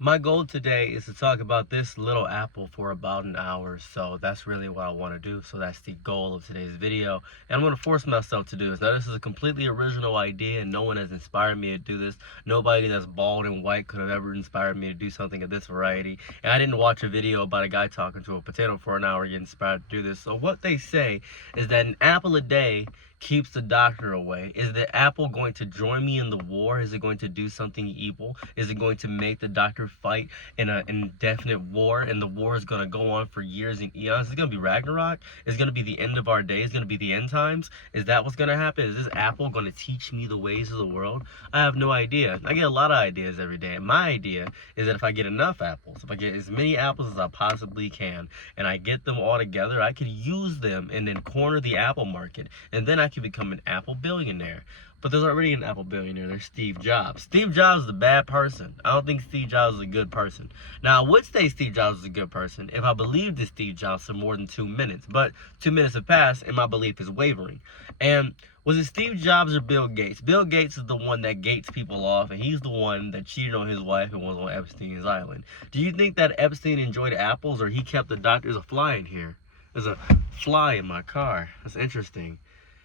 My goal today is to talk about this little apple for about an hour, so that's really what I want to do. So that's the goal of today's video, and I'm going to force myself to do this. Now, this is a completely original idea, and no one has inspired me to do this. Nobody that's bald and white could have ever inspired me to do something of this variety, and I didn't watch a video about a guy talking to a potato for an hour get inspired to do this. So what they say is that an apple a day keeps the doctor away. Is the apple going to join me in the war? Is it going to do something evil? Is it going to make the doctor fight in an indefinite war, and the war is going to go on for years and eons? Is it going to be Ragnarok? Is it going to be the end of our days? Is it going to be the end times? Is that what's going to happen? Is this apple going to teach me the ways of the world? I have no idea. I get a lot of ideas every day, and my idea is that if I get enough apples, if I get as many apples as I possibly can, and I get them all together, I could use them and then corner the apple market, and then I could become an Apple billionaire. But there's already an Apple billionaire. There's Steve Jobs. Steve Jobs is a bad person. I don't think Steve Jobs is a good person. Now, I would say Steve Jobs is a good person if I believed in Steve Jobs for more than 2 minutes. But 2 minutes have passed, and my belief is wavering. And was it Steve Jobs or Bill Gates? Bill Gates is the one that gates people off, and he's the one that cheated on his wife and was on Epstein's island. Do you think that Epstein enjoyed apples, or he kept the doctor? There's a fly in here. There's a fly in my car. That's interesting.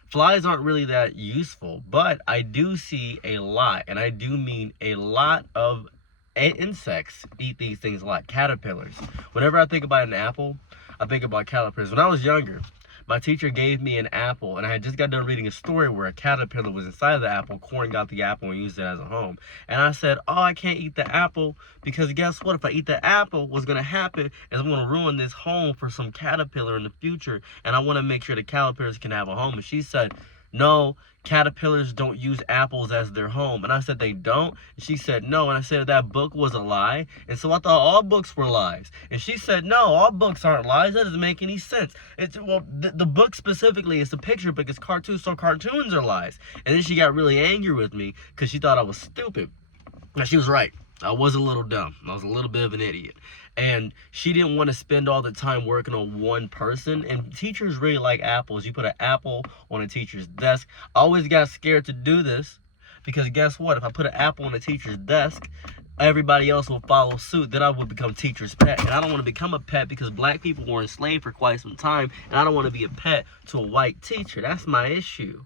Flies aren't really that useful, but I do see a lot, and I do mean a lot of insects eat these things a lot. Caterpillars. Whenever I think about an apple, I think about caterpillars. When I was younger, my teacher gave me an apple, and I had just got done reading a story where a caterpillar was inside of the apple. Corn got the apple and used it as a home. And I said, oh, I can't eat the apple because guess what? If I eat the apple, what's going to happen is I'm going to ruin this home for some caterpillar in the future, and I want to make sure the caterpillars can have a home. And she said, no, caterpillars don't use apples as their home. And I said, they don't? And she said, no. And I said, that book was a lie. And so I thought all books were lies. And she said, no, all books aren't lies. That doesn't make any sense. Well, the book specifically is a picture book. It's cartoons, so cartoons are lies. And then she got really angry with me because she thought I was stupid. Now, she was right. I was a little dumb. I was a little bit of an idiot. And she didn't want to spend all the time working on one person. And teachers really like apples. You put an apple on a teacher's desk. I always got scared to do this because guess what? If I put an apple on a teacher's desk, everybody else will follow suit. Then I would become teacher's pet. And I don't want to become a pet because black people were enslaved for quite some time. And I don't want to be a pet to a white teacher. That's my issue.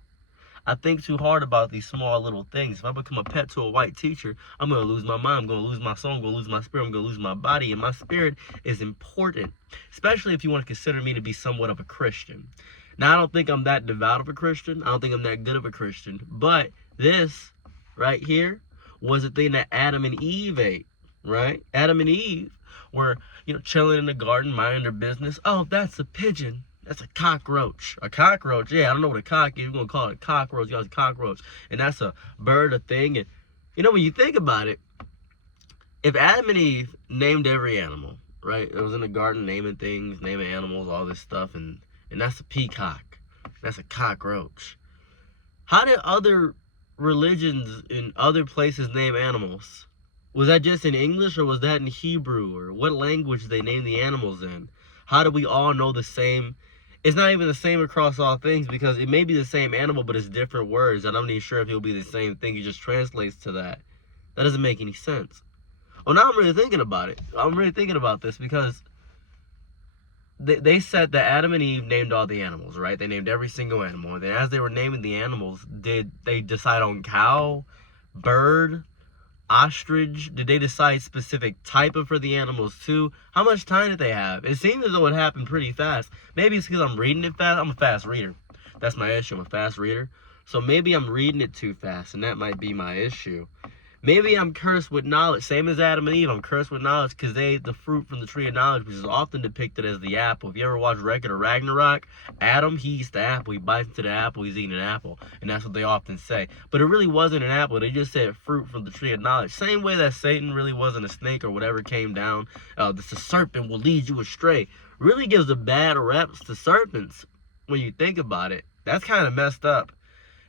I think too hard about these small little things. If I become a pet to a white teacher, I'm going to lose my mind. I'm going to lose my soul. I'm going to lose my spirit. I'm going to lose my body. And my spirit is important, especially if you want to consider me to be somewhat of a Christian. Now, I don't think I'm that devout of a Christian. I don't think I'm that good of a Christian. But this right here was the thing that Adam and Eve ate, right? Adam and Eve were, chilling in the garden, minding their business. Oh, that's a pigeon. That's a cockroach. A cockroach, yeah, I don't know what a cock is. We're going to call it a cockroach. You know, it's a cockroach. And that's a bird, a thing. And, when you think about it, if Adam and Eve named every animal, right? It was in the garden naming things, naming animals, all this stuff. And that's a peacock. That's a cockroach. How did other religions in other places name animals? Was that just in English or was that in Hebrew? Or what language they named the animals in? How do we all know the same? It's not even the same across all things because it may be the same animal, but it's different words. And I'm not even sure if it'll be the same thing. It just translates to that. That doesn't make any sense. Well, now I'm really thinking about it. I'm really thinking about this because they said that Adam and Eve named all the animals, right? They named every single animal. And then as they were naming the animals, did they decide on cow, bird, ostrich? Did they decide specific type of for the animals too? How much time did they have? It seemed as though it happened pretty fast. Maybe it's because I'm reading it fast. I'm a fast reader. That's my issue. I'm a fast reader. So maybe I'm reading it too fast, and that might be my issue. Maybe I'm cursed with knowledge. Same as Adam and Eve, I'm cursed with knowledge because they ate the fruit from the tree of knowledge, which is often depicted as the apple. If you ever watch Record of Ragnarok, Adam, he eats the apple. He bites into the apple, he's eating an apple. And that's what they often say. But it really wasn't an apple. They just said fruit from the tree of knowledge. Same way that Satan really wasn't a snake or whatever came down. The serpent will lead you astray. Really gives a bad reps to serpents when you think about it. That's kind of messed up.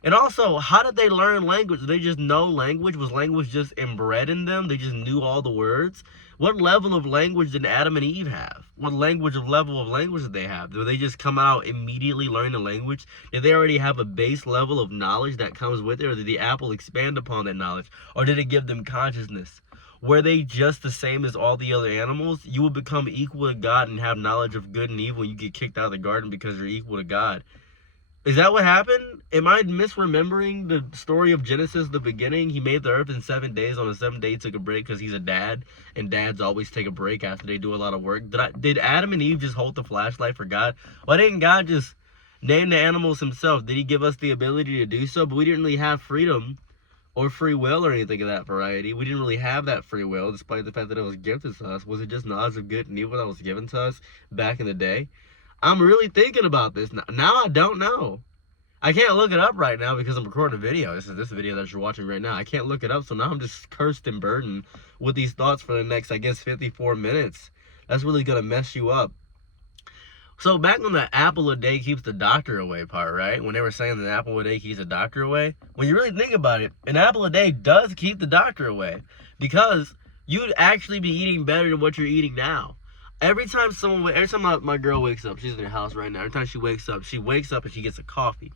And also, how did they learn language? Did they just know language? Was language just inbred in them? They just knew all the words? What level of language did Adam and Eve have? What level of language did they have? Did they just come out immediately learn the language? Did they already have a base level of knowledge that comes with it? Or did the apple expand upon that knowledge? Or did it give them consciousness? were they just the same as all the other animals, you would become equal to God and have knowledge of good and evil. You get kicked out of the garden because you're equal to God. Is that what happened? Am I misremembering the story of Genesis, the beginning? He made the earth in 7 days. On the 7th day, he took a break because he's a dad, and dads always take a break after they do a lot of work. Did Adam and Eve just hold the flashlight for God? Why didn't God just name the animals himself? Did he give us the ability to do so? But we didn't really have freedom or free will or anything of that variety. We didn't really have that free will, despite the fact that it was gifted to us. Was it just knowledge of good and evil that was given to us back in the day? I'm really thinking about this. Now I don't know. I can't look it up right now because I'm recording a video. This is this video that you're watching right now. I can't look it up, so now I'm just cursed and burdened with these thoughts for the next, I guess, 54 minutes. That's really going to mess you up. So back on the apple a day keeps the doctor away part, right? When they were saying that an apple a day keeps the doctor away. When you really think about it, an apple a day does keep the doctor away. Because you'd actually be eating better than what you're eating now. Every time my girl wakes up, she's in her house right now. Every time she wakes up and she gets a coffee.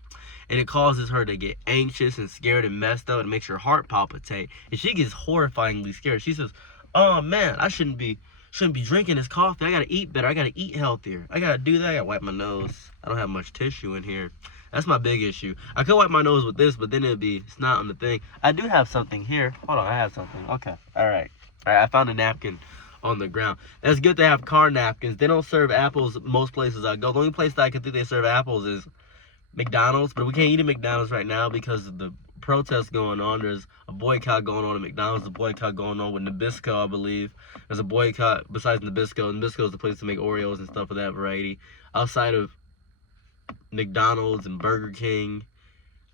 And it causes her to get anxious and scared and messed up and makes her heart palpitate. And she gets horrifyingly scared. She says, oh man, I shouldn't be drinking this coffee. I gotta eat better. I gotta eat healthier. I gotta do that. I gotta wipe my nose. I don't have much tissue in here. That's my big issue. I could wipe my nose with this, but then it'd be snot on the thing. I do have something here. Hold on, I have something. Okay. Alright, I found a napkin on the ground. That's good to have car napkins. They don't serve apples most places I go. The only place that I can think they serve apples is McDonald's, but we can't eat at McDonald's right now because of the protests going on. There's a boycott going on at McDonald's, a boycott going on with Nabisco, I believe. There's a boycott besides Nabisco. Nabisco is the place to make Oreos and stuff of that variety. Outside of McDonald's and Burger King,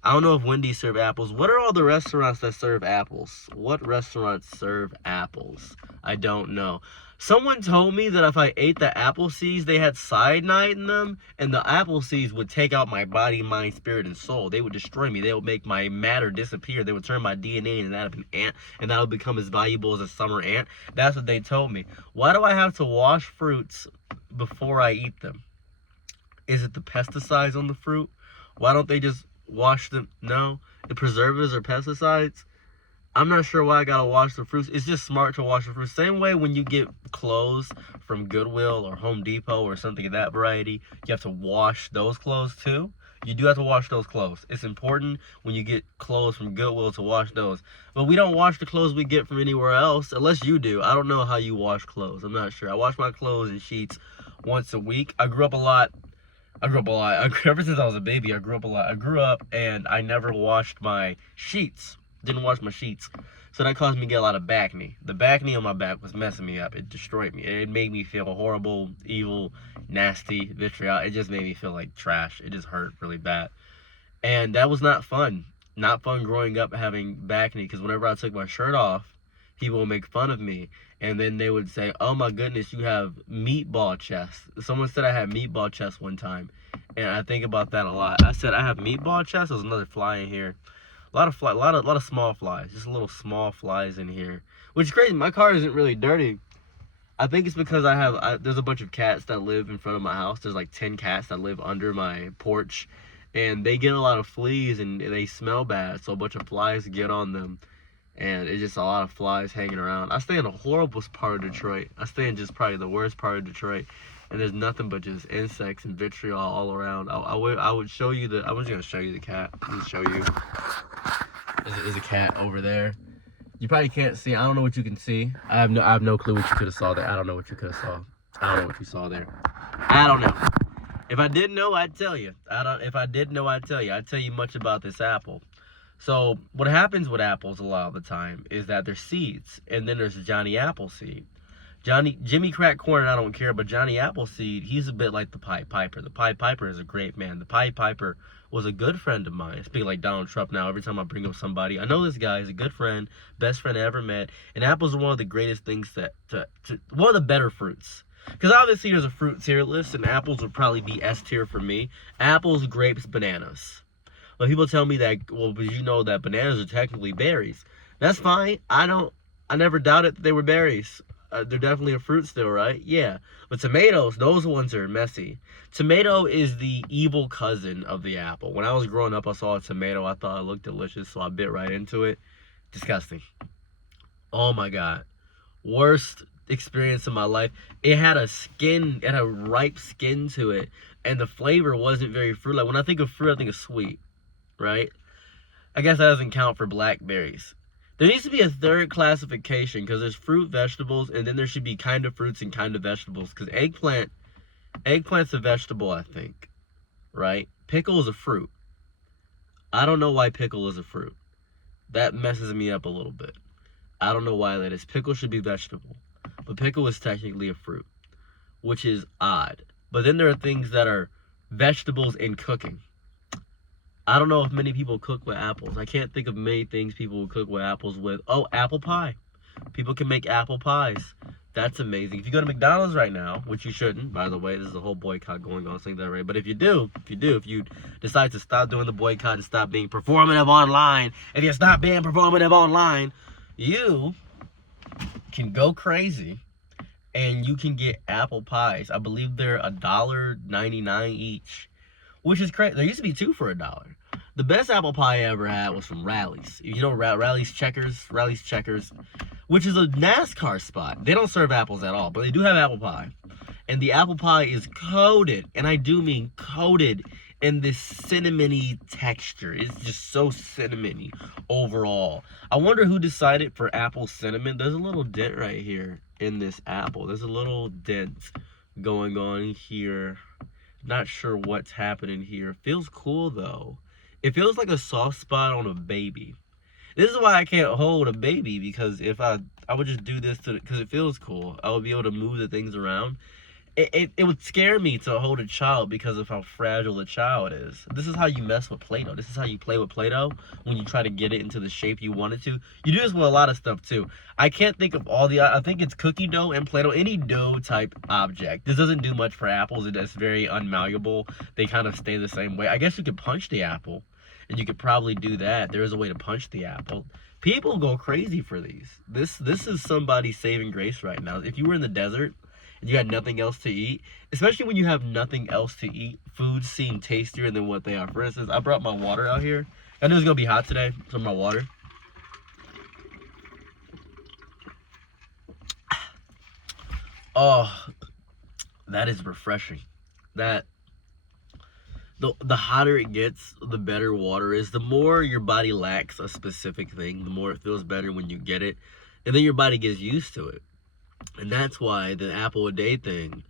I don't know if Wendy's serve apples. What are all the restaurants that serve apples? What restaurants serve apples? I don't know. Someone told me that if I ate the apple seeds, they had cyanide in them, and the apple seeds would take out my body, mind, spirit, and soul. They would destroy me. They would make my matter disappear. They would turn my DNA into that of an ant, and that would become as valuable as a summer ant. That's what they told me. Why do I have to wash fruits before I eat them? Is it the pesticides on the fruit? Why don't they just wash them? No, the preservatives or pesticides. I'm not sure why I gotta wash the fruits. It's just smart to wash the fruits. Same way when you get clothes from Goodwill or Home Depot or something of that variety, you have to wash those clothes too. You do have to wash those clothes. It's important when you get clothes from Goodwill to wash those. But we don't wash the clothes we get from anywhere else, unless you do. I don't know how you wash clothes. I'm not sure. I wash my clothes and sheets once a week. I grew up a lot. Ever since I was a baby, I grew up a lot. I grew up and I never washed my sheets. Didn't wash my sheets. So that caused me to get a lot of back knee. The back knee on my back was messing me up. It destroyed me. It made me feel horrible, evil, nasty, vitriol. It just made me feel like trash. It just hurt really bad. And that was not fun. Not fun growing up having back knee, because whenever I took my shirt off, people would make fun of me. And then they would say, oh my goodness, you have meatball chest. Someone said I had meatball chest one time. And I think about that a lot. I said I have meatball chest. There's another fly in here. A lot of small flies. Just little small flies in here. Which is crazy. My car isn't really dirty. I think it's because there's a bunch of cats that live in front of my house. There's like 10 cats that live under my porch. And they get a lot of fleas and they smell bad. So a bunch of flies get on them. And it's just a lot of flies hanging around. I stay in the horrible part of Detroit. I stay in just probably the worst part of Detroit. And there's nothing but just insects and vitriol all around. I would show you I was gonna show you the cat. Let me show you. There's a cat over there. You probably can't see. I don't know what you can see. I have no clue what you could have saw there. I don't know what you could have saw. I don't know what you saw there. I don't know. If I didn't know, I'd tell you. If I didn't know, I'd tell you. I'd tell you much about this apple. So what happens with apples a lot of the time is that there's seeds, and then there's Johnny Appleseed. Jimmy Crack Corn, I don't care, but Johnny Appleseed, he's a bit like the Pied Piper. The Pied Piper is a great man. The Pied Piper was a good friend of mine. Speaking like Donald Trump now, every time I bring up somebody, I know this guy is a good friend, best friend I ever met, and apples are one of the greatest things one of the better fruits. Because obviously there's a fruit tier list, and apples would probably be S tier for me. Apples, grapes, bananas. But people tell me that, well, but you know that bananas are technically berries. That's fine. I never doubted that they were berries. They're definitely a fruit still, right? Yeah. But tomatoes, those ones are messy. Tomato is the evil cousin of the apple. When I was growing up, I saw a tomato. I thought it looked delicious, so I bit right into it. Disgusting. Oh my God. Worst experience of my life. It had a ripe skin to it, and the flavor wasn't very fruit. Like when I think of fruit, I think of sweet, right? I guess that doesn't count for blackberries. There needs to be a third classification because there's fruit, vegetables, and then there should be kind of fruits and kind of vegetables. Because eggplant's a vegetable, I think, right? Pickle is a fruit. I don't know why pickle is a fruit. That messes me up a little bit. I don't know why that is. Pickle should be vegetable, but pickle is technically a fruit, which is odd. But then there are things that are vegetables in cooking. I don't know if many people cook with apples. I can't think of many things people would cook with apples with. Oh, apple pie. People can make apple pies. That's amazing. If you go to McDonald's right now, which you shouldn't, by the way, this is a whole boycott going on, saying that right. But if you decide to stop doing the boycott and stop being performative online, if you stop being performative online, you can go crazy and you can get apple pies. I believe they're $1.99 each, which is crazy. There used to be 2 for $1. The best apple pie I ever had was from Rally's. You know Rally's Checkers, which is a NASCAR spot. They don't serve apples at all, but they do have apple pie. And the apple pie is coated, and I do mean coated, in this cinnamony texture. It's just so cinnamony overall. I wonder who decided for apple cinnamon. There's a little dent right here in this apple. There's a little dent going on here. Not sure what's happening here. Feels cool though. It feels like a soft spot on a baby. This is why I can't hold a baby, because if I would just do this because it feels cool. I would be able to move the things around. It would scare me to hold a child because of how fragile a child is. This is how you mess with Play-Doh. This is how you play with Play-Doh when you try to get it into the shape you want it to. You do this with a lot of stuff too. I can't think of I think it's cookie dough and Play-Doh, any dough type object. This doesn't do much for apples. It's very unmalleable. They kind of stay the same way. I guess you could punch the apple, and you could probably do that. There is a way to punch the apple. People go crazy for these. This is somebody's saving grace right now. If you were in the desert and you had nothing else to eat, especially when you have nothing else to eat, foods seem tastier than what they are. For instance, I brought my water out here. I knew it was gonna be hot today, so my water. Oh, that is refreshing. The hotter it gets, the better water is. The more your body lacks a specific thing, the more it feels better when you get it, and then your body gets used to it. And that's why the apple a day thing,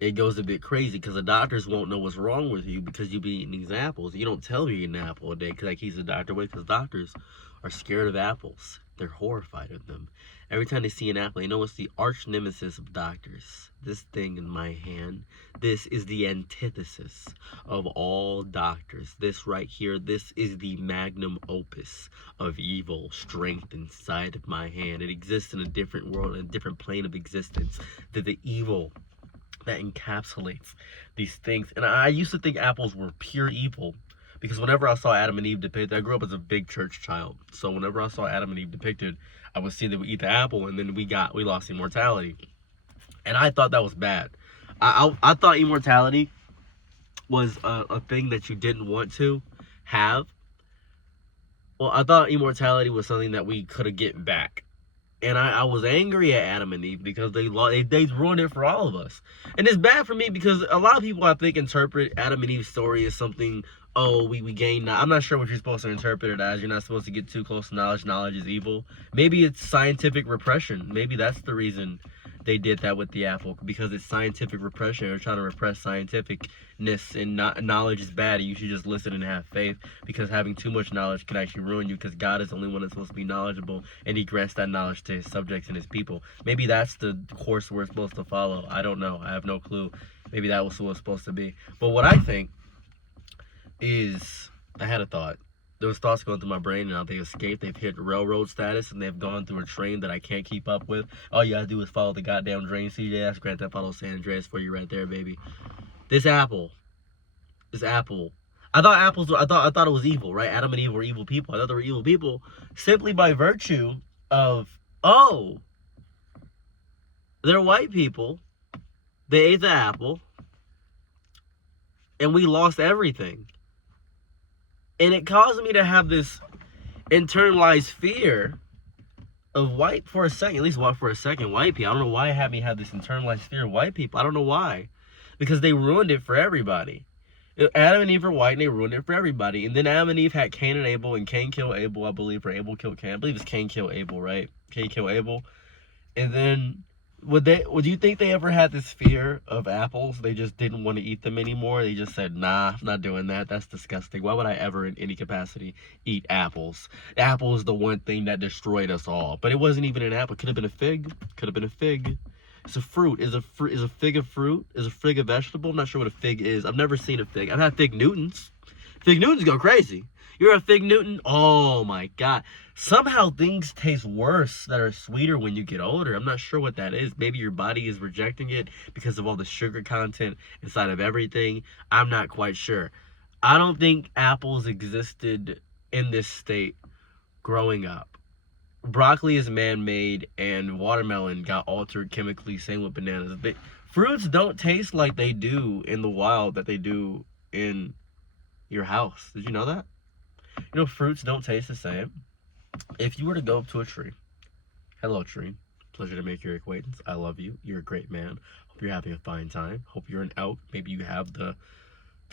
it goes a bit crazy, because the doctors won't know what's wrong with you because you've been eating these apples. You don't tell me you're eating an apple a day because that keeps the doctor away, because doctors are scared of apples. They're horrified of them. Every time they see an apple, you know what's the arch nemesis of doctors? This thing in my hand. This is the antithesis of all doctors. This right here, this is the magnum opus of evil strength inside of my hand. It exists in a different world, in a different plane of existence. The evil that encapsulates these things. And I used to think apples were pure evil, because whenever I saw Adam and Eve depicted, I grew up as a big church child. So whenever I saw Adam and Eve depicted, I would see that we eat the apple and then we lost immortality. And I thought that was bad. I thought immortality was a thing that you didn't want to have. Well, I thought immortality was something that we could have get back. And I was angry at Adam and Eve because they ruined it for all of us. And it's bad for me because a lot of people, I think, interpret Adam and Eve's story as something, oh, we gain. I'm not sure what you're supposed to interpret it as. You're not supposed to get too close to knowledge. Knowledge is evil. Maybe it's scientific repression. Maybe that's the reason they did that with the apple, because it's scientific repression. They're trying to repress scientificness, and knowledge is bad, and you should just listen and have faith, because having too much knowledge can actually ruin you, because God is the only one that's supposed to be knowledgeable, and he grants that knowledge to his subjects and his people. Maybe that's the course we're supposed to follow. I don't know. I have no clue. Maybe that was what it's supposed to be. But what I think is, I had a thought. Those thoughts going through my brain, and now they escaped. They've hit railroad status, and they've gone through a train that I can't keep up with. All you gotta do is follow the goddamn drain, CJ. That's Grand Theft Auto San Andreas for you right there, baby. This apple. I thought it was evil, right? Adam and Eve were evil people. I thought they were evil people simply by virtue of, oh, they're white people. They ate the apple, and we lost everything. And it caused me to have this internalized fear of white for a second, at least for a second, white people. I don't know why it had me have this internalized fear of white people. I don't know why. Because they ruined it for everybody. Adam and Eve were white and they ruined it for everybody. And then Adam and Eve had Cain and Abel, and Cain killed Abel, I believe, or Abel killed Cain. I believe it's Cain killed Abel, right? Cain killed Abel. And then would you think they ever had this fear of apples? They just didn't want to eat them anymore. They just said, nah, I'm not doing that. That's disgusting. Why would I ever in any capacity eat apples? Apple is the one thing that destroyed us all. But it wasn't even an apple. Could have been a fig. Could have been a fig. It's a fruit. Is a fig a fruit? Is a fig a vegetable? I'm not sure what a fig is. I've never seen a fig. I've had fig Newtons. Fig Newtons go crazy. You're a fig Newton? Oh my God. Somehow things taste worse that are sweeter when you get older. I'm not sure what that is. Maybe your body is rejecting it because of all the sugar content inside of everything. I'm not quite sure. I don't think apples existed in this state growing up. Broccoli is man-made and watermelon got altered chemically, same with bananas. Fruits don't taste like they do in the wild that they do in your house. Did you know that? You know, fruits don't taste the same. If you were to go up to a tree, hello tree, pleasure to make your acquaintance. I love you. You're a great man. Hope you're having a fine time. Hope you're an elk. Maybe you have the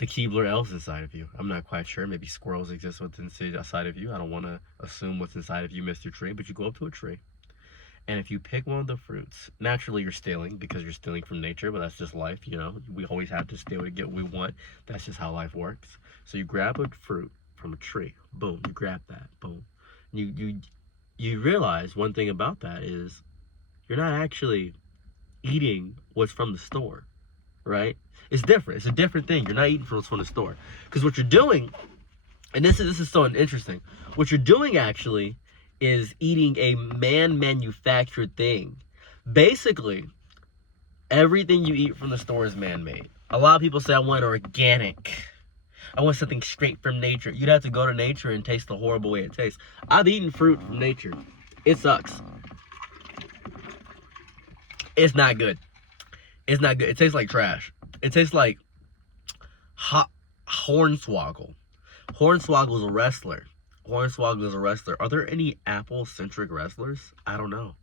Keebler elves inside of you. I'm not quite sure. Maybe squirrels exist inside of you. I don't want to assume what's inside of you, Mr. Tree, but you go up to a tree. And if you pick one of the fruits, naturally you're stealing because you're stealing from nature, but that's just life, you know. We always have to steal to get what we want. That's just how life works. So you grab a fruit from a tree. Boom. You grab that. Boom. You realize one thing about that is you're not actually eating what's from the store, right? It's different. It's a different thing. You're not eating what's from the store. Because what you're doing, and this is so interesting, what you're doing actually is eating a man-manufactured thing. Basically, everything you eat from the store is man-made. A lot of people say, I want organic. I want something straight from nature. You'd have to go to nature and taste the horrible way it tastes. I've eaten fruit from nature. It sucks. It's not good. It's not good. It tastes like trash. It tastes like hot Hornswoggle. Hornswoggle's a wrestler. Hornswoggle's a wrestler. Are there any apple-centric wrestlers? I don't know.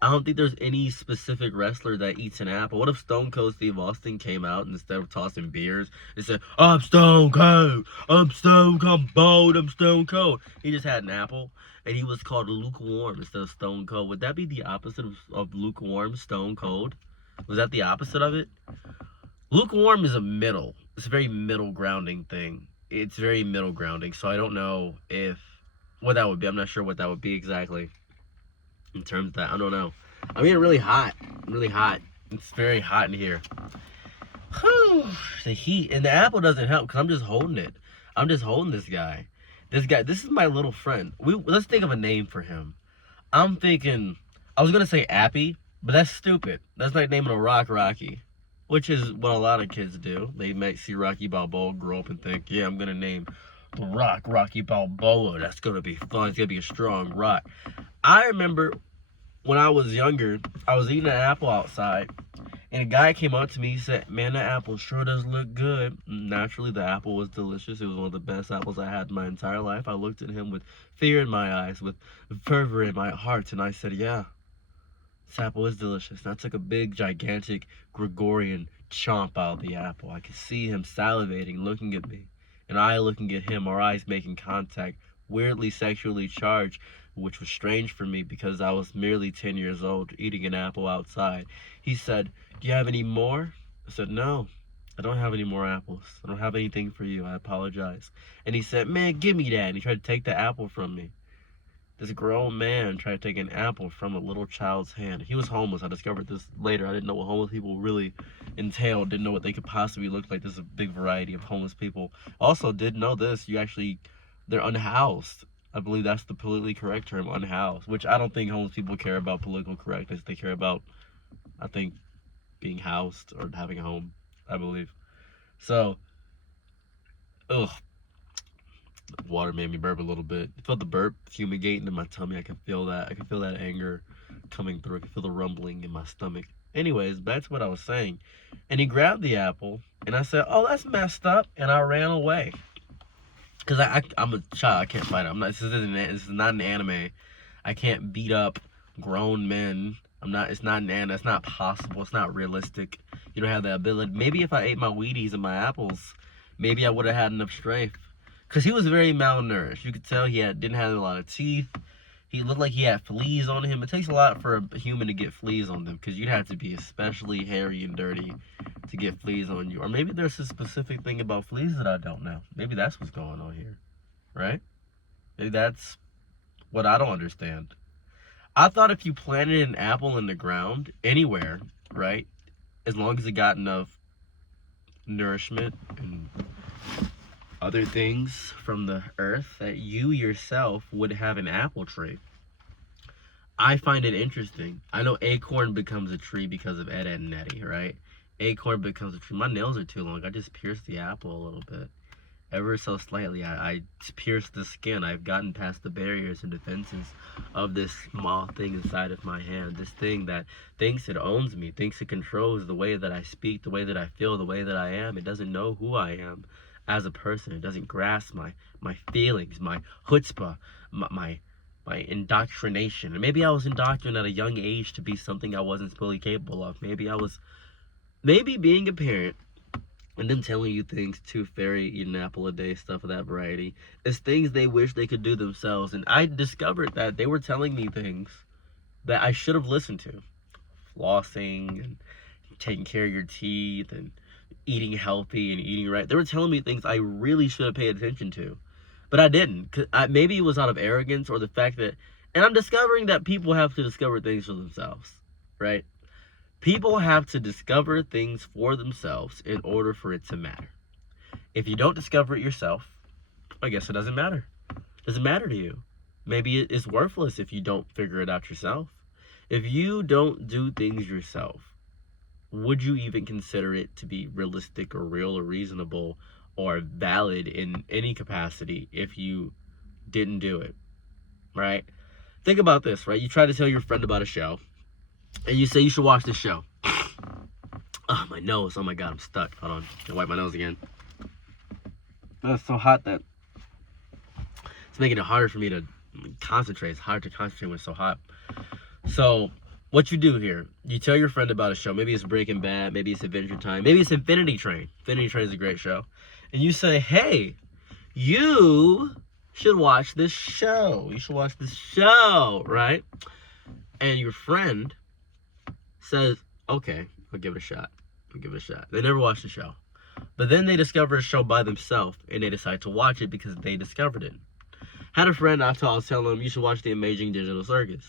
I don't think there's any specific wrestler that eats an apple. What if Stone Cold Steve Austin came out and instead of tossing beers, he said, I'm Stone Cold. I'm Stone Cold. I'm bold. I'm Stone Cold. He just had an apple, and he was called lukewarm instead of Stone Cold. Would that be the opposite of lukewarm, Stone Cold? Was that the opposite of it? Lukewarm is a middle. It's a very middle grounding thing. It's very middle grounding. So I don't know what that would be. I'm not sure what that would be exactly. In terms of that, I don't know. I'm getting really hot. Really hot. It's very hot in here. Whew. The heat. And the apple doesn't help because I'm just holding it. I'm just holding this guy. This is my little friend. Let's think of a name for him. I'm thinking, I was going to say Appy, but that's stupid. That's like naming a rock Rocky, which is what a lot of kids do. They might see Rocky Balboa grow up and think, yeah, I'm going to name the rock Rocky Balboa. That's going to be fun. It's going to be a strong rock. I remember when I was younger, I was eating an apple outside, and a guy came up to me. He said, man, that apple sure does look good. Naturally, the apple was delicious. It was one of the best apples I had in my entire life. I looked at him with fear in my eyes, with fervor in my heart, and I said, yeah, this apple is delicious. And I took a big, gigantic Gregorian chomp out of the apple. I could see him salivating, looking at me, and I looking at him, our eyes making contact, weirdly sexually charged, which was strange for me because I was merely 10 years old eating an apple outside. He said, do you have any more? I said, no, I don't have any more apples. I don't have anything for you. I apologize. And he said, man, give me that. And he tried to take the apple from me. This grown man tried to take an apple from a little child's hand. He was homeless. I discovered this later. I didn't know what homeless people really entailed. Didn't know what they could possibly look like. There's a big variety of homeless people. Also, did know this. They're unhoused. I believe that's the politically correct term, unhoused, which I don't think homeless people care about political correctness. They care about, I think, being housed or having a home, I believe. So, ugh. Water made me burp a little bit. I felt the burp fumigating in my tummy. I can feel that. I can feel that anger coming through. I can feel the rumbling in my stomach. Anyways, back to what I was saying. And he grabbed the apple, and I said, oh, that's messed up, and I ran away. Because I'm a child. I can't fight. This is not an anime. I can't beat up grown men. It's not, that's not possible. It's not realistic. You don't have the ability. Maybe if I ate my Wheaties and my apples, maybe I would have had enough strength. Because he was very malnourished. You could tell he didn't have a lot of teeth. He looked like he had fleas on him. It takes a lot for a human to get fleas on them, because you'd have to be especially hairy and dirty to get fleas on you. Or maybe there's a specific thing about fleas that I don't know. Maybe that's what's going on here, right? Maybe that's what I don't understand. I thought if you planted an apple in the ground, anywhere, right, as long as it got enough nourishment and other things from the earth, that you yourself would have an apple tree. I find it interesting. I know acorn becomes a tree because of Ed, Edd n Eddy, right? Acorn becomes a tree. My nails are too long. I just pierced the apple a little bit. Ever so slightly. I pierced the skin. I've gotten past the barriers and defenses of this small thing inside of my hand. This thing that thinks it owns me, thinks it controls the way that I speak, the way that I feel, the way that I am. It doesn't know who I am as a person. It doesn't grasp my feelings, my chutzpah, my indoctrination. And maybe I was indoctrinated at a young age to be something I wasn't fully capable of. Maybe being a parent and them telling you things, tooth fairy, eat an apple a day, stuff of that variety, is things they wish they could do themselves. And I discovered that they were telling me things that I should have listened to. Flossing and taking care of your teeth and eating healthy and eating right. They were telling me things I really should have paid attention to, but I didn't. Maybe it was out of arrogance, or the fact that, and I'm discovering that people have to discover things for themselves, right? People have to discover things for themselves in order for it to matter. If you don't discover it yourself, I guess it doesn't matter. It doesn't matter to you. Maybe it's worthless if you don't figure it out yourself. If you don't do things yourself, would you even consider it to be realistic or real or reasonable or valid in any capacity if you didn't do it, right? Think about this, right? You try to tell your friend about a show, and you say you should watch this show. Oh, my nose. Oh, my God, I'm stuck. Hold on. I'll wipe my nose again. Oh, it's so hot that it's making it harder for me to concentrate. It's hard to concentrate when it's so hot. So what you do here, you tell your friend about a show. Maybe it's Breaking Bad. Maybe it's Adventure Time. Maybe it's Infinity Train. Infinity Train is a great show. And you say, hey, you should watch this show. You should watch this show, right? And your friend says, okay, I'll give it a shot. They never watched the show. But then they discover a show by themselves, and they decide to watch it because they discovered it. Had a friend I was telling him, you should watch The Amazing Digital Circus.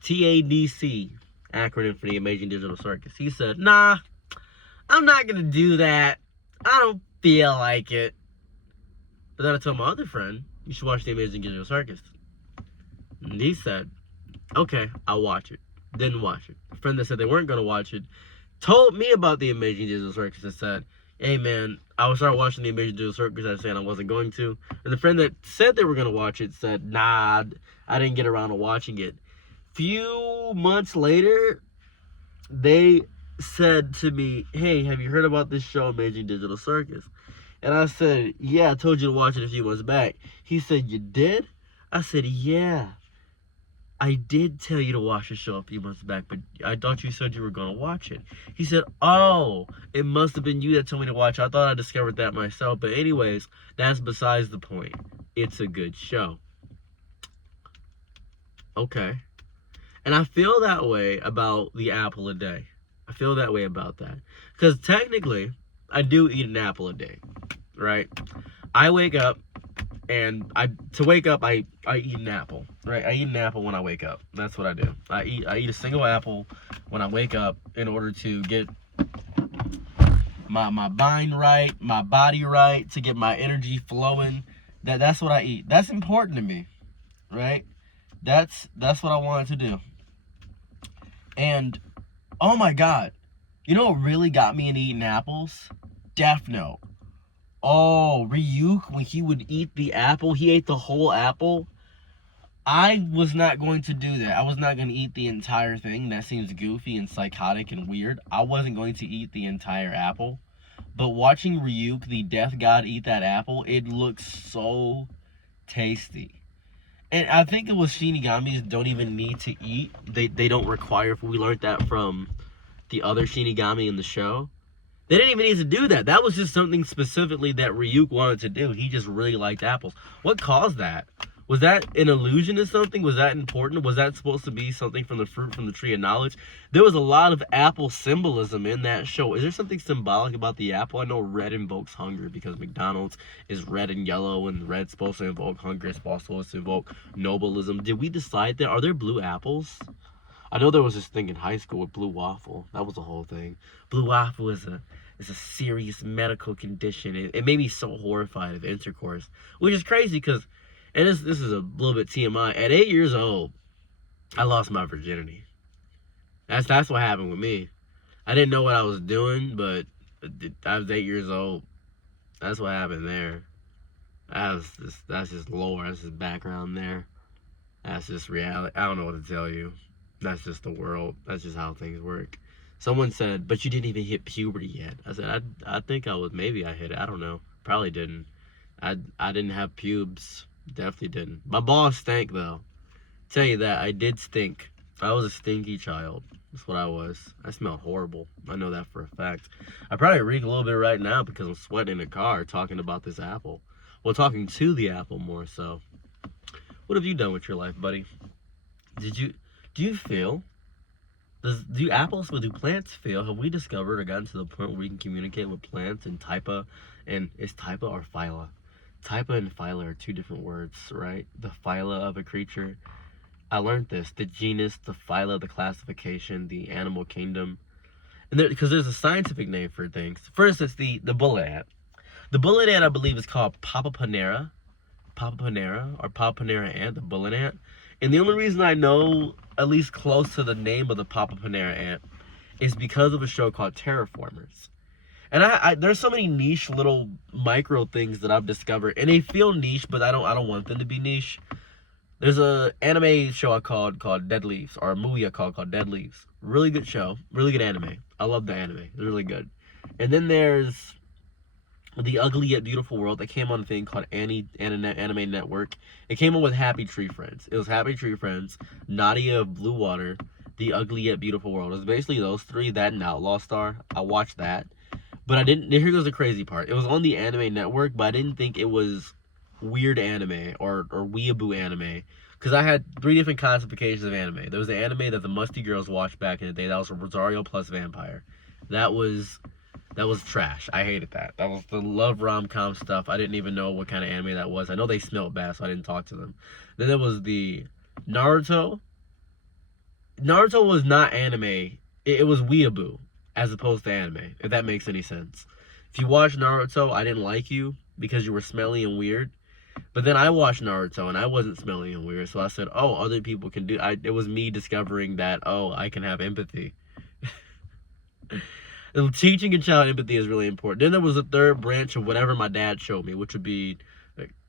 TADC, acronym for The Amazing Digital Circus. He said, nah, I'm not going to do that. I don't feel like it. But then I told my other friend, you should watch The Amazing Digital Circus. And he said, okay, I'll watch it. Didn't watch it. A friend that said they weren't going to watch it told me about The Amazing Digital Circus and said, hey man, I would start watching The Amazing Digital Circus. I said I wasn't going to. And the friend that said they were going to watch it said, nah, I didn't get around to watching it. Few months later, they said to me, hey, have you heard about this show, Amazing Digital Circus? And I said, yeah, I told you to watch it a few months back. He said, you did? I said, yeah. I did tell you to watch the show a few months back, but I thought you said you were going to watch it. He said, oh, it must have been you that told me to watch it. I thought I discovered that myself. But anyways, that's besides the point. It's a good show. Okay. And I feel that way about the apple a day. I feel that way about that. Because technically, I do eat an apple a day, right? I wake up, and to wake up, I eat an apple, right? I eat an apple when I wake up. That's what I do. I eat a single apple when I wake up in order to get my mind right, my body right, to get my energy flowing. That's what I eat. That's important to me, right? That's what I wanted to do. And oh my God, you know what really got me into eating apples? Death Note. Oh, Ryuk, when he would eat the apple, he ate the whole apple. I was not going to do that. I was not going to eat the entire thing. That seems goofy and psychotic and weird. I wasn't going to eat the entire apple. But watching Ryuk, the death god, eat that apple, it looks so tasty. And I think it was Shinigamis don't even need to eat. They don't require. We learned that from the other Shinigami in the show. They didn't even need to do that. That was just something specifically that Ryuk wanted to do. He just really liked apples. What caused that? Was that an illusion or something? Was that important? Was that supposed to be something from the fruit from the tree of knowledge? There was a lot of apple symbolism in that show. Is there something symbolic about the apple? I know red invokes hunger because McDonald's is red and yellow, and red's supposed to invoke hunger. It's supposed to invoke nobleism. Did we decide that? Are there blue apples? I know there was this thing in high school with blue waffle. That was the whole thing. Blue waffle is a serious medical condition. It made me so horrified of intercourse, which is crazy because, and this is a little bit TMI. At 8 years old, I lost my virginity. That's what happened with me. I didn't know what I was doing, but I was 8 years old. That's what happened there. That's just lore. That's just background there. That's just reality. I don't know what to tell you. That's just the world. That's just how things work. Someone said, but you didn't even hit puberty yet. I said, I think I was, maybe I hit it. I don't know. Probably didn't. I didn't have pubes. Definitely didn't. My balls stank, though. Tell you that, I did stink. I was a stinky child. That's what I was. I smelled horrible. I know that for a fact. I probably reek a little bit right now because I'm sweating in the car talking about this apple. Well, talking to the apple more so. What have you done with your life, buddy? Do you feel? Do apples, do plants feel? Have we discovered or gotten to the point where we can communicate with plants and typa? And is typa or phyla? Typa and phyla are two different words, right? The phyla of a creature. I learned this. The genus, the phyla, the classification, the animal kingdom. And because there's a scientific name for things. For instance, the bullet ant. The bullet ant, I believe, is called Papapanera. Papapanera or Papapanera ant, the bullet ant. And the only reason I know at least close to the name of the Papapanera ant is because of a show called Terraformers. And I there's so many niche little micro things that I've discovered, and they feel niche, but I don't want them to be niche. There's a anime show I called Dead Leaves, or a movie I called Dead Leaves. Really good show, really good anime. I love the anime. It's really good. And then there's The Ugly Yet Beautiful World that came on a thing called Anime Network. It came on with Happy Tree Friends. It was Happy Tree Friends, Nadia of Blue Water, The Ugly Yet Beautiful World. It was basically those three, that and Outlaw Star. I watched that. But I didn't, here goes the crazy part. It was on the Anime Network, but I didn't think it was weird anime or weeaboo anime. Because I had three different classifications of anime. There was the anime that the musty girls watched back in the day. That was Rosario plus Vampire. That was trash. I hated that. That was the love rom-com stuff. I didn't even know what kind of anime that was. I know they smelled bad, so I didn't talk to them. Then there was the Naruto. Naruto was not anime. It was weeaboo as opposed to anime, if that makes any sense. If you watch Naruto, I didn't like you because you were smelly and weird. But then I watched Naruto and I wasn't smelly and weird, so I said, oh, other people can do. It was me discovering that, oh, I can have empathy. Teaching a child empathy is really important. Then there was a third branch of whatever my dad showed me, which would be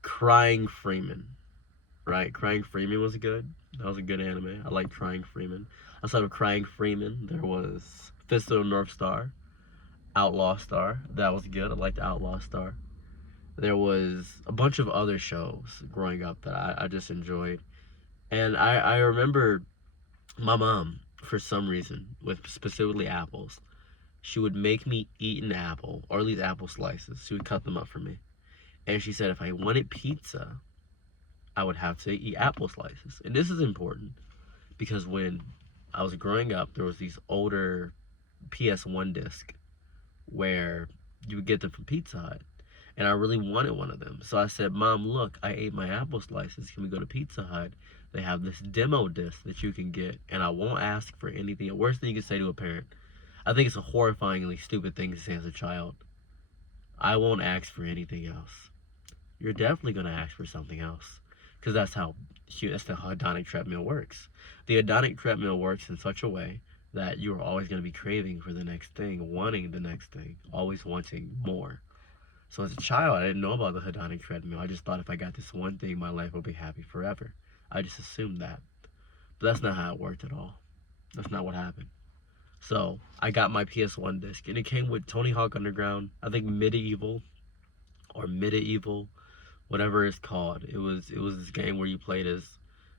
Crying Freeman. Right? Crying Freeman was good. That was a good anime. I like Crying Freeman. Outside of Crying Freeman, there was Fist of the North Star, Outlaw Star. That was good. I liked Outlaw Star. There was a bunch of other shows growing up that I just enjoyed. And I remember my mom, for some reason, with specifically apples, she would make me eat an apple, or at least apple slices. She would cut them up for me. And she said if I wanted pizza, I would have to eat apple slices. And this is important because when I was growing up, there was these older PS1 discs where you would get them from Pizza Hut. And I really wanted one of them. So I said, Mom, look, I ate my apple slices. Can we go to Pizza Hut? They have this demo disc that you can get, and I won't ask for anything. The worst thing you can say to a parent. I think it's a horrifyingly stupid thing to say as a child. I won't ask for anything else. You're definitely going to ask for something else. Because that's the hedonic treadmill works. The hedonic treadmill works in such a way that you're always going to be craving for the next thing, wanting the next thing, always wanting more. So as a child, I didn't know about the hedonic treadmill. I just thought if I got this one thing, my life would be happy forever. I just assumed that. But that's not how it worked at all. That's not what happened. So I got my PS1 disc, and it came with Tony Hawk Underground, I think Medieval, whatever it's called. It was this game where you played as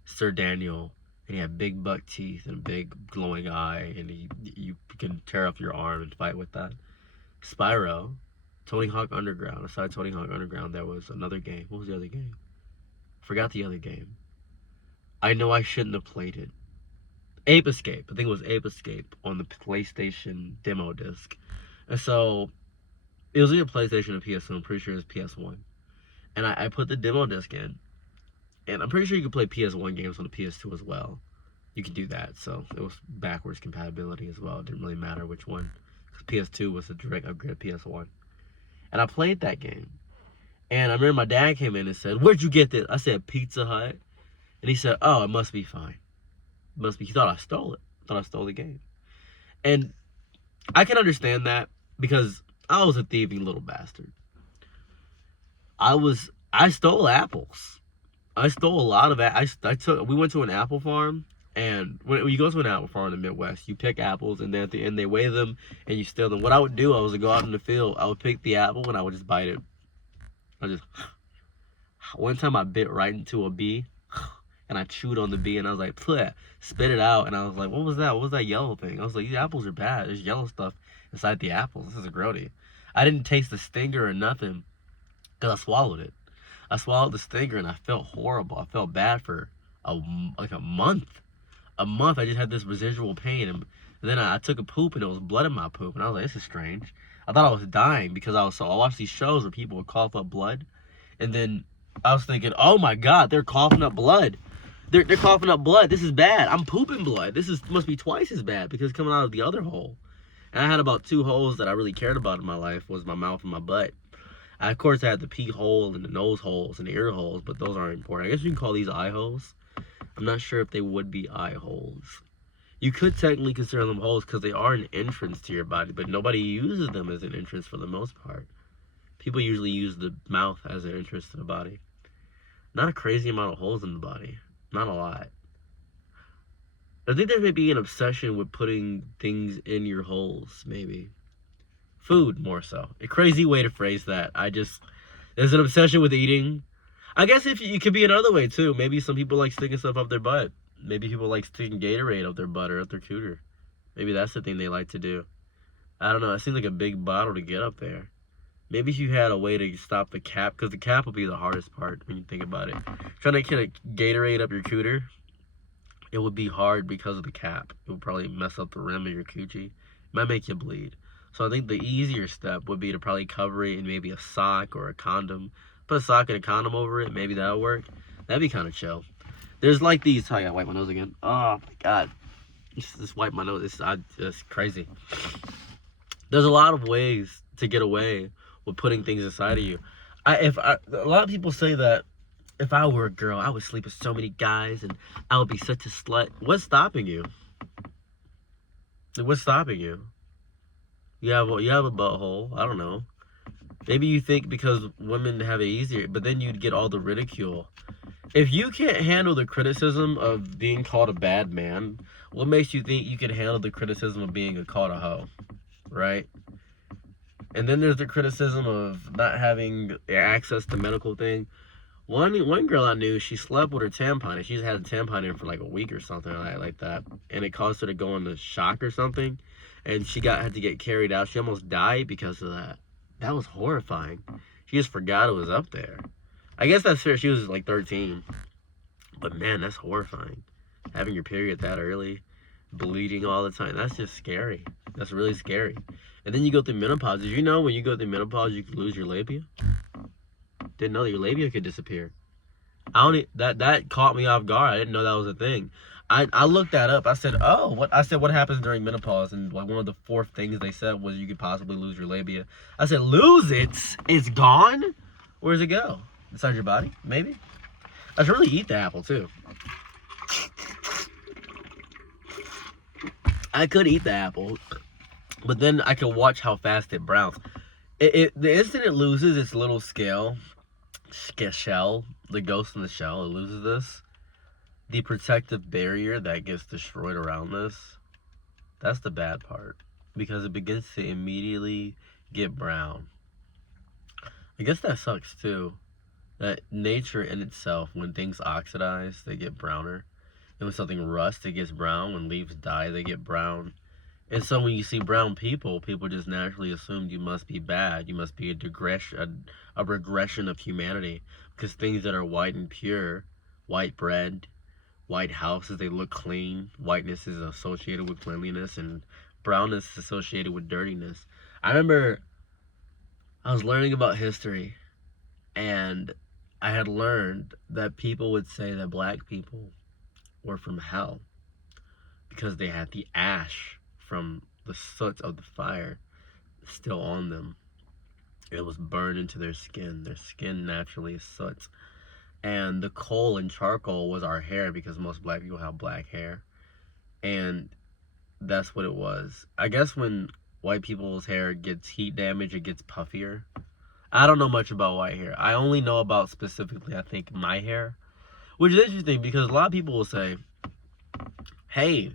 Sir Daniel, and he had big buck teeth and a big glowing eye, and you can tear off your arm and fight with that. Spyro, Tony Hawk Underground. Aside Tony Hawk Underground, there was another game. What was the other game? Forgot the other game. I know I shouldn't have played it. Ape Escape. I think it was Ape Escape on the PlayStation demo disc. And so it was either PlayStation or PS1. I'm pretty sure it was PS1. And I put the demo disc in. And I'm pretty sure you could play PS1 games on the PS2 as well. You could do that. So it was backwards compatibility as well. It didn't really matter which one. Because PS2 was a direct upgrade of PS1. And I played that game. And I remember my dad came in and said, "Where'd you get this?" I said, "Pizza Hut." And he said, "Oh, it must be fine. It must be." He thought I stole it. Thought I stole the game. And I can understand that because I was a thieving little bastard. I stole apples. I stole a lot of we went to an apple farm, and when you go to an apple farm in the Midwest, you pick apples, and then at the end they weigh them and you steal them. What I would do, I was to go out in the field, I would pick the apple and I would just bite it. One time I bit right into a bee, and I chewed on the bee, and I was like, "Pleh," spit it out, and I was like, "What was that? What was that yellow thing?" I was like, "These apples are bad. There's yellow stuff inside the apples. This is a grody." I didn't taste the stinger or nothing, because I swallowed it. I swallowed the stinger, and I felt horrible. I felt bad for like a month. A month, I just had this residual pain, and then I took a poop, and there was blood in my poop, and I was like, "This is strange." I thought I was dying because I watched these shows where people would cough up blood, and then I was thinking, "Oh my God, they're coughing up blood. They're coughing up blood. This is bad. I'm pooping blood. Must be twice as bad because it's coming out of the other hole." And I had about 2 holes that I really cared about in my life, was my mouth and my butt. Of course, I had the pee hole and the nose holes and the ear holes, but those aren't important. I guess you can call these eye holes. I'm not sure if they would be eye holes. You could technically consider them holes because they are an entrance to your body, but nobody uses them as an entrance for the most part. People usually use the mouth as an entrance to the body. Not a crazy amount of holes in the body. Not a lot. I think there may be an obsession with putting things in your holes, maybe. Food, more so. A crazy way to phrase that. There's an obsession with eating. I guess it could be another way, too. Maybe some people like sticking stuff up their butt. Maybe people like sticking Gatorade up their butt or up their cooter. Maybe that's the thing they like to do. I don't know. It seems like a big bottle to get up there. Maybe if you had a way to stop the cap, because the cap will be the hardest part when you think about it. Trying to get a Gatorade up your cooter, it would be hard because of the cap. It would probably mess up the rim of your coochie. It might make you bleed. So I think the easier step would be to probably cover it in maybe a sock or a condom. Put a sock and a condom over it. Maybe that'll work. That'd be kind of chill. There's like these. Oh, I gotta wipe my nose again. Oh my God. Just wipe my nose. It's crazy. There's a lot of ways to get away with putting things inside of you. A lot of people say that if I were a girl, I would sleep with so many guys and I would be such a slut. What's stopping you? What's stopping you? You have a butthole. I don't know. Maybe you think because women have it easier, but then you'd get all the ridicule. If you can't handle the criticism of being called a bad man, what makes you think you can handle the criticism of being called a hoe? Right? And then there's the criticism of not having access to medical thing. One girl I knew, she slept with her tampon, and she's had a tampon in for like a week or something like that, and it caused her to go into shock or something, and she had to get carried out. She almost died because of that. That was horrifying. She just forgot it was up there. I guess that's fair. She was like 13, but man, that's horrifying. Having your period that early, bleeding all the time, that's just scary. That's really scary. And then you go through menopause. Did you know when you go through menopause, you could lose your labia? Didn't know that your labia could disappear. That caught me off guard. I didn't know that was a thing. I looked that up. I said, "Oh, what?" I said, "What happens during menopause?" And like one of the 4 things they said was you could possibly lose your labia. I said, "Lose it? It's gone? Where does it go? Inside your body? Maybe." I should really eat the apple too. I could eat the apple, but then I could watch how fast it browns. The instant it loses its little shell, the ghost in the shell, it loses this. The protective barrier that gets destroyed around this, that's the bad part. Because it begins to immediately get brown. I guess that sucks too. that nature in itself, when things oxidize, they get browner. And when something rusts, it gets brown. When leaves die, they get brown. And so when you see brown people, people just naturally assume you must be bad. You must be a regression of humanity. Because things that are white and pure, white bread, white houses, they look clean. Whiteness is associated with cleanliness, and brownness is associated with dirtiness. I remember I was learning about history, and I had learned that people would say that black people were from hell because they had the ash from the soot of the fire still on them. It was burned into their skin. Their skin naturally is soot. And the coal and charcoal was our hair, because most black people have black hair. And that's what it was. I guess when white people's hair gets heat damage, it gets puffier. I don't know much about white hair. I only know about specifically, I think, my hair. Which is interesting, because a lot of people will say, hey,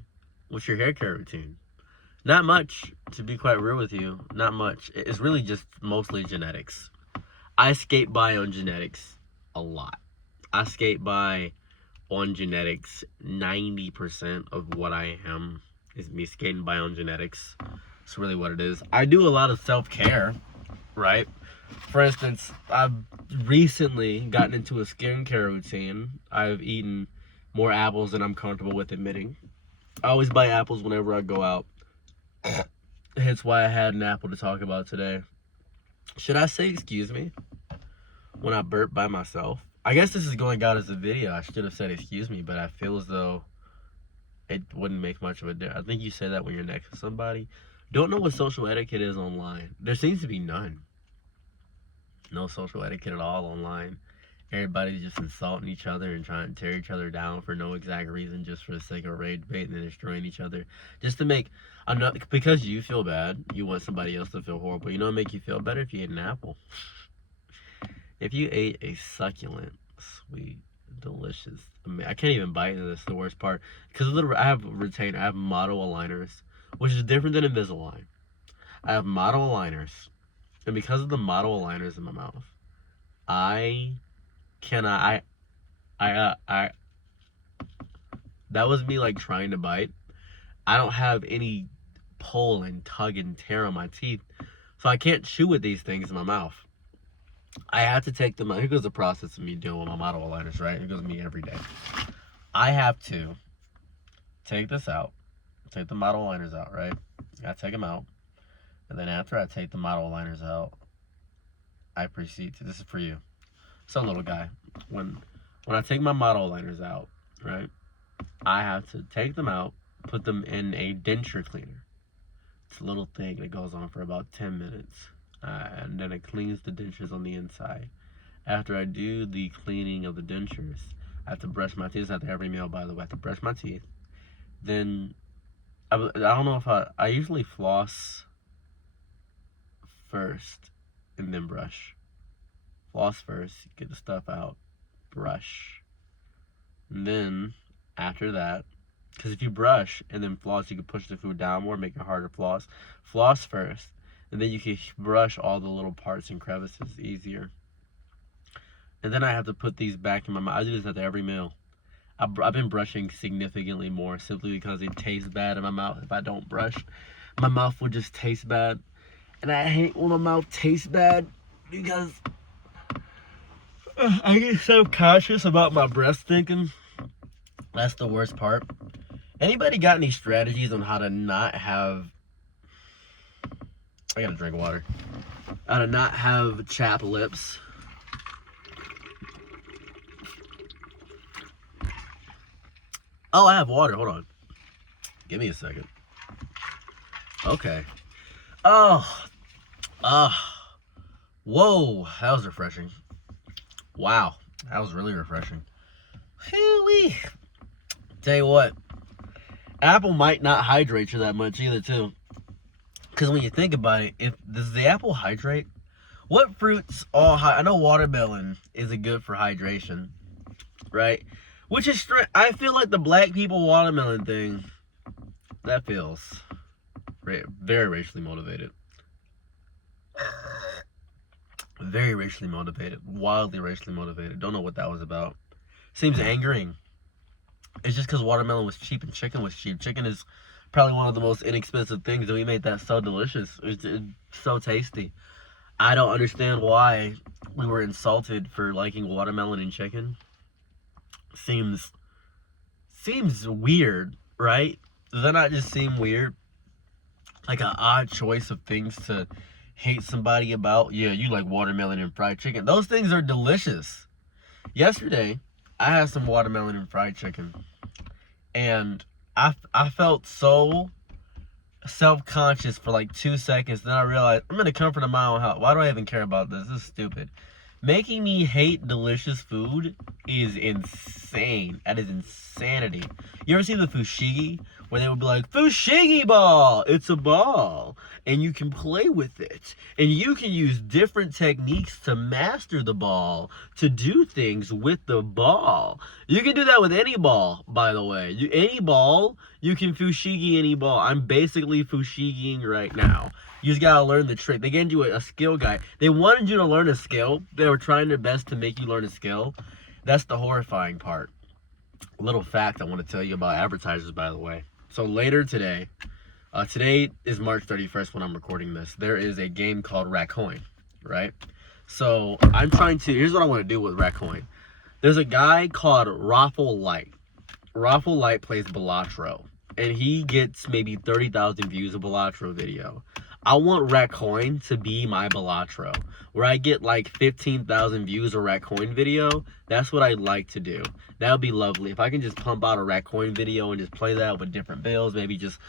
what's your hair care routine? Not much, to be quite real with you. Not much. It's really just mostly genetics. I skate by on genetics a lot. I skate by on genetics. 90% of what I am is me skating by on genetics. It's really what it is. I do a lot of self-care, right? For instance, I've recently gotten into a skincare routine. I've eaten more apples than I'm comfortable with admitting. I always buy apples whenever I go out. Hence why I had an apple to talk about today. Should I say excuse me when I burp by myself? I guess this is going out as a video. I should have said excuse me, but I feel as though it wouldn't make much of a difference. I think you say that when you're next to somebody. Don't know what social etiquette is online. There seems to be none. No social etiquette at all online. Everybody's just insulting each other and trying to tear each other down for no exact reason, just for the sake of rage bait, and then destroying each other. Just to make, because you feel bad, you want somebody else to feel horrible. You know what make you feel better? If you ate an apple. If you ate a succulent, sweet, delicious, I can't even bite into this, the worst part. Because I have model aligners, which is different than Invisalign. I have model aligners. And because of the model aligners in my mouth, that was me like trying to bite. I don't have any pull and tug and tear on my teeth, so I can't chew with these things in my mouth. I have to take them out. Here goes the process of me dealing with my model aligners, right? Here goes me every day. I have to take this out, take the model aligners out, right? I take them out, and then after I take the model aligners out, I proceed to, this is for you. So little guy, when I take my model aligners out, right, I have to take them out, put them in a denture cleaner. It's a little thing that goes on for about 10 minutes. And then it cleans the dentures on the inside. After I do the cleaning of the dentures, I have to brush my teeth. After every meal, by the way, I have to brush my teeth. Then, I don't know if I usually floss first and then brush. Floss first, get the stuff out, brush. And then, after that, because if you brush and then floss, you can push the food down more, make it harder to floss. Floss first, and then you can brush all the little parts and crevices easier. And then I have to put these back in my mouth. I do this after every meal. I've been brushing significantly more, simply because it tastes bad in my mouth. If I don't brush, my mouth will just taste bad. And I hate when my mouth tastes bad, because I get self-conscious about my breath stinking. That's the worst part. Anybody got any strategies on how to not have... I gotta drink water. How to not have chapped lips? Oh, I have water. Hold on. Give me a second. Okay. Oh. Whoa. That was refreshing. Wow. That was really refreshing. Whee-wee. Tell you what. Apple might not hydrate you that much either, too. Because when you think about it, does the apple hydrate? What fruits all I know watermelon isn't good for hydration, right? Which is strange. I feel like the black people watermelon thing, that feels very racially motivated. Very racially motivated. Wildly racially motivated. Don't know what that was about. Seems angering. It's just because watermelon was cheap and chicken was cheap. Chicken is probably one of the most inexpensive things, and we made that so delicious. It's so tasty. I don't understand why we were insulted for liking watermelon and chicken. Seems weird, right? Does that not just seem weird? Like an odd choice of things to hate somebody about. Yeah, you like watermelon and fried chicken. Those things are delicious. Yesterday, I had some watermelon and fried chicken, and I felt so self-conscious for like 2 seconds. Then I realized I'm in the comfort of my own house. Why do I even care about this? This is stupid. Making me hate delicious food is insane. That is insanity. You ever seen the fushigi? Where they would be like, fushigi ball! It's a ball. And you can play with it. And you can use different techniques to master the ball, to do things with the ball. You can do that with any ball, by the way. Any ball, you can fushigi any ball. I'm basically fushigiing right now. You just gotta learn the trick. They gave you a skill guide. They wanted you to learn a skill. They were trying their best to make you learn a skill. That's the horrifying part. A little fact I want to tell you about advertisers, by the way. So later today, today is March 31st when I'm recording this. There is a game called Raccoin, right? So I'm trying to, here's what I want to do with Raccoin. There's a guy called Raffle Light. Raffle Light plays Balatro, and he gets maybe 30,000 views of Balatro video. I want Raccoin to be my Balatro, where I get like 15,000 views of Raccoin video. That's what I'd like to do. That would be lovely. If I can just pump out a Raccoin video and just play that with different bills, maybe just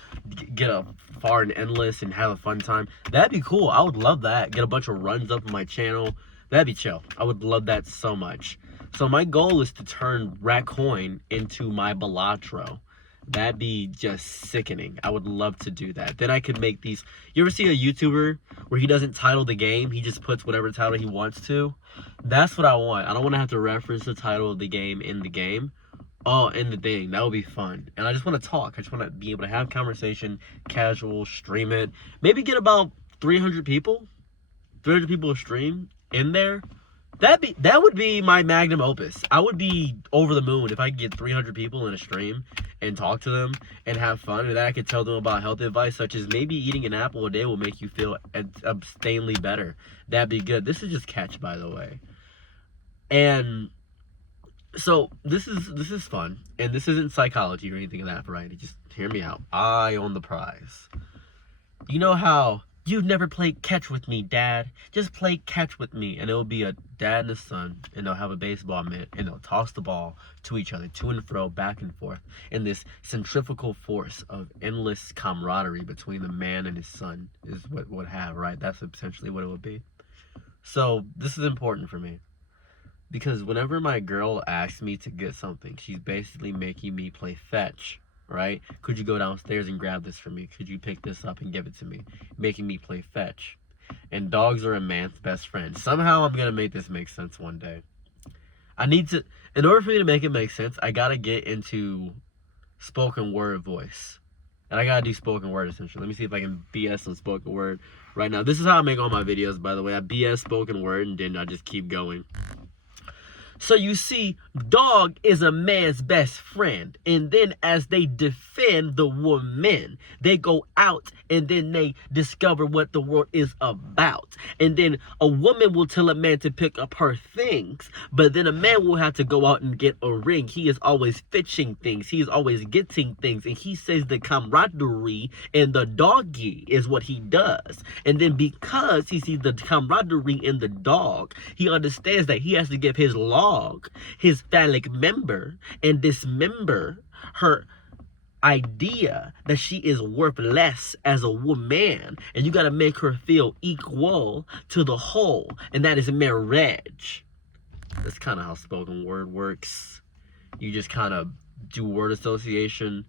get a far and endless and have a fun time. That'd be cool. I would love that. Get a bunch of runs up on my channel. That'd be chill. I would love that so much. So my goal is to turn Raccoin into my Balatro. That'd be just sickening. I would love to do that. Then I could make these. You ever see a YouTuber where he doesn't title the game? He just puts whatever title he wants to. That's what I want. I don't want to have to reference the title of the game in the game. Oh, in the thing. That would be fun. And I just want to talk. I just want to be able to have conversation, casual, stream it. Maybe get about 300 people. 300 people a stream in there. That would be my magnum opus. I would be over the moon if I could get 300 people in a stream and talk to them and have fun, and then I could tell them about health advice, such as maybe eating an apple a day will make you feel abstainably better. That'd be good. This is just catch, by the way. And so this is fun, and this isn't psychology or anything of that variety. Just hear me out. I own the prize. You know how you've never played catch with me, Dad? Just play catch with me. And it'll be a dad and a son, and they'll have a baseball mitt, and they'll toss the ball to each other, to and fro, back and forth, in this centrifugal force of endless camaraderie between the man and his son is what it would have, right? That's essentially what it would be. So this is important for me, because whenever my girl asks me to get something, she's basically making me play fetch. Right? Could you go downstairs and grab this for me? Could you pick this up and give it to me? Making me play fetch. And dogs are a man's best friend. Somehow I'm going to make this make sense one day. I need to, in order for me to make it make sense, I got to get into spoken word voice. And I got to do spoken word essentially. Let me see if I can BS some spoken word right now. This is how I make all my videos, by the way. I BS spoken word and then I just keep going. So you see, dog is a man's best friend. And then as they defend the woman, they go out and then they discover what the world is about. And then a woman will tell a man to pick up her things, but then a man will have to go out and get a ring. He is always fetching things. He is always getting things. And he says the camaraderie and the doggy is what he does. And then because he sees the camaraderie in the dog, he understands that he has to give his his phallic member, and dismember her idea that she is worth less as a woman, and you got to make her feel equal to the whole, and that is marriage. That's kind of how spoken word works. You just kind of do word association.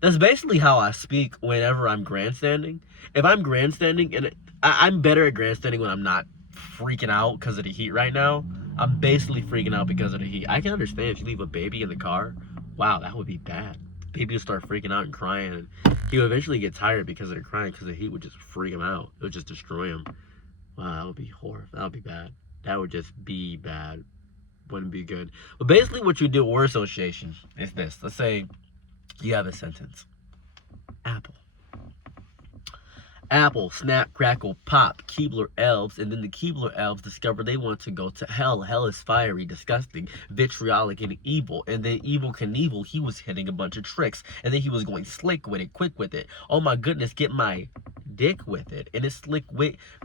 That's basically how I speak whenever I'm grandstanding. If I'm grandstanding, and I'm better at grandstanding when I'm not freaking out because of the heat right now. I'm basically freaking out because of the heat. I can understand if you leave a baby in the car. Wow, that would be bad. The baby would start freaking out and crying, and he would eventually get tired because of the crying, because the heat would just freak him out. It would just destroy him. Wow, that would be horrible. That would be bad. That would just be bad. Wouldn't be good. But basically what you do with word association is this. Let's say you have a sentence. Apple. Apple, snap, crackle, pop, Keebler elves, and then the Keebler elves discover they want to go to hell. Hell is fiery, disgusting, vitriolic, and evil. And then Evel Knievel, he was hitting a bunch of tricks, and then he was going slick with it, quick with it. Oh my goodness, get my dick with it. And it's slick,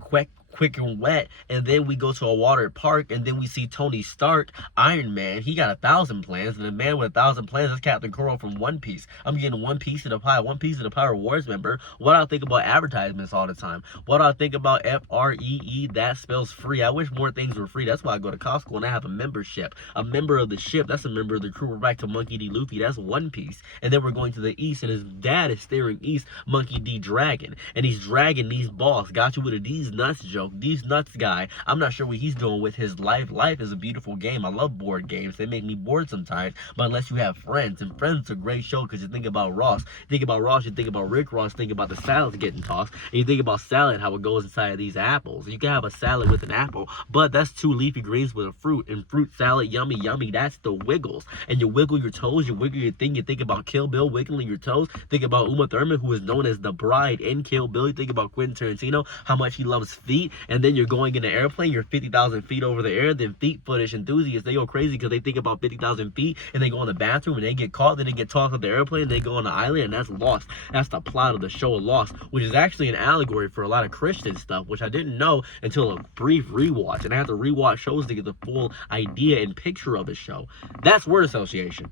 quick and wet. And then we go to a water park, and then we see Tony Stark, Iron Man. He got 1,000 plans, and the man with 1,000 plans is Captain Coral from One Piece. I'm getting one piece of the pie, one piece of the Power Wars member. What do I think about advertisements all the time? What do I think about FREE? That spells free. I wish more things were free. That's why I go to Costco and I have a membership. A member of the ship, that's a member of the crew. We're back to Monkey D. Luffy, that's One Piece. And then we're going to the east, and his dad is steering east, Monkey D. Dragon. And he's dragging these balls. Got you with a D's nuts joke. These nuts guy, I'm not sure what he's doing with his life. Life is a beautiful game. I love board games. They make me bored sometimes, but unless you have friends, and Friends is a great show because you think about Ross. You think about Ross, you think about Rick Ross, think about the salads getting tossed, and you think about salad, how it goes inside of these apples. You can have a salad with an apple, but that's 2 leafy greens with a fruit, and fruit salad, yummy, yummy. That's the Wiggles. And you wiggle your toes, you wiggle your thing, you think about Kill Bill wiggling your toes, think about Uma Thurman, who is known as the bride in Kill Bill. You think about Quentin Tarantino, how much he loves feet, and then you're going in an airplane, you're 50,000 feet over the air. Then feet footage enthusiasts, they go crazy because they think about 50,000 feet, and they go in the bathroom, and they get caught, then they get tossed off the airplane, and they go on the island, and that's Lost. That's the plot of the show Lost, which is actually an allegory for a lot of Christian stuff, which I didn't know until a brief rewatch, and I have to rewatch shows to get the full idea and picture of the show. That's word association.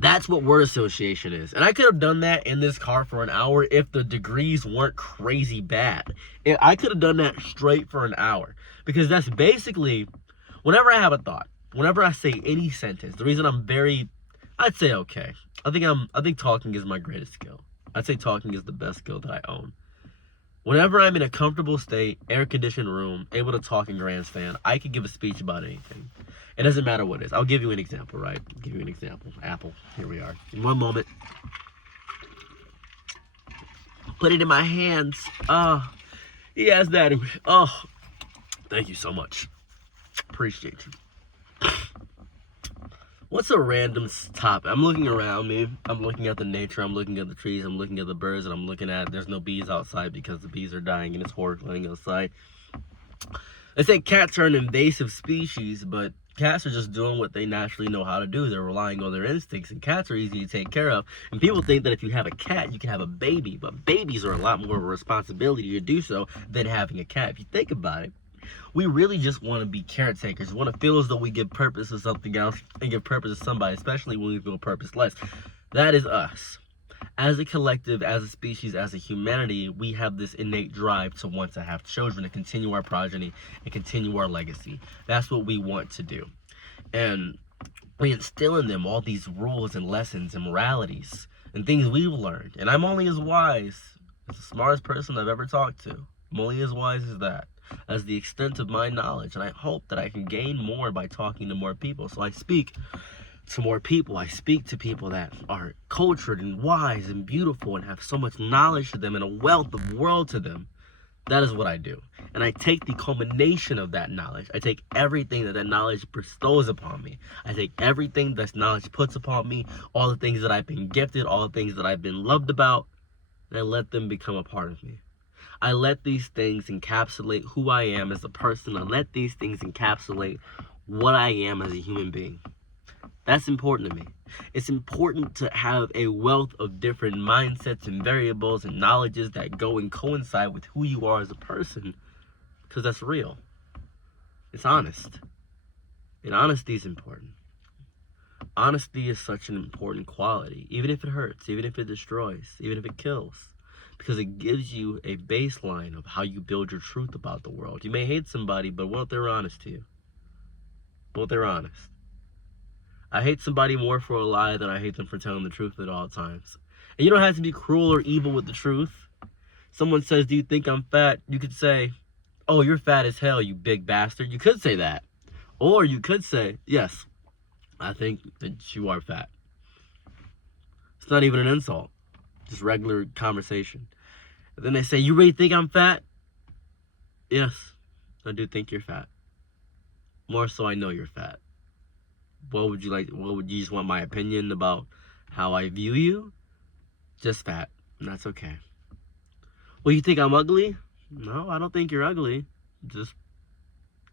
That's what word association is. And I could have done that in this car for an hour if the degrees weren't crazy bad. I could have done that straight for an hour. Because that's basically, whenever I have a thought, whenever I say any sentence, the reason I'd say okay. I think talking is my greatest skill. I'd say talking is the best skill that I own. Whenever I'm in a comfortable state, air-conditioned room, able to talk in grandstand, I can give a speech about anything. It doesn't matter what it is. I'll give you an example, right? I'll give you an example. Apple. Here we are. In one moment. Put it in my hands. Oh, yes, Daddy. Oh, thank you so much. Appreciate you. What's a random topic? I'm looking around me. I'm looking at the nature. I'm looking at the trees. I'm looking at the birds. And I'm looking at, there's no bees outside because the bees are dying and it's horrifying outside. They say cats are an invasive species, but cats are just doing what they naturally know how to do. They're relying on their instincts, and cats are easy to take care of. And people think that if you have a cat, you can have a baby, but babies are a lot more of a responsibility to do so than having a cat. If you think about it, we really just want to be caretakers. We want to feel as though we give purpose to something else and give purpose to somebody, especially when we feel purposeless. That is us. As a collective, as a species, as a humanity, we have this innate drive to want to have children, to continue our progeny and continue our legacy. That's what we want to do. And we instill in them all these rules and lessons and moralities and things we've learned. And I'm only as wise as the smartest person I've ever talked to. I'm only as wise as that, as the extent of my knowledge. And I hope that I can gain more by talking to more people. So I speak to more people. I speak to people that are cultured and wise and beautiful and have so much knowledge to them and a wealth of world to them. That is what I do. And I take the culmination of that knowledge. I take everything that knowledge bestows upon me. I take everything that knowledge puts upon me, all the things that I've been gifted, all the things that I've been loved about, and I let them become a part of me. I let these things encapsulate who I am as a person. I let these things encapsulate what I am as a human being. That's important to me. It's important to have a wealth of different mindsets and variables and knowledges that go and coincide with who you are as a person, because that's real. It's honest. And honesty is important. Honesty is such an important quality, even if it hurts, even if it destroys, even if it kills, because it gives you a baseline of how you build your truth about the world. You may hate somebody, but what if they're honest to you? What if they're honest? I hate somebody more for a lie than I hate them for telling the truth at all times. And you don't have to be cruel or evil with the truth. Someone says, do you think I'm fat? You could say, oh, you're fat as hell, you big bastard. You could say that. Or you could say, yes, I think that you are fat. It's not even an insult. Just regular conversation. And then they say, you really think I'm fat? Yes, I do think you're fat. More so I know you're fat. What would you like? What would you just want my opinion about how I view you? Just fat. And that's okay. Well, you think I'm ugly? No, I don't think you're ugly. Just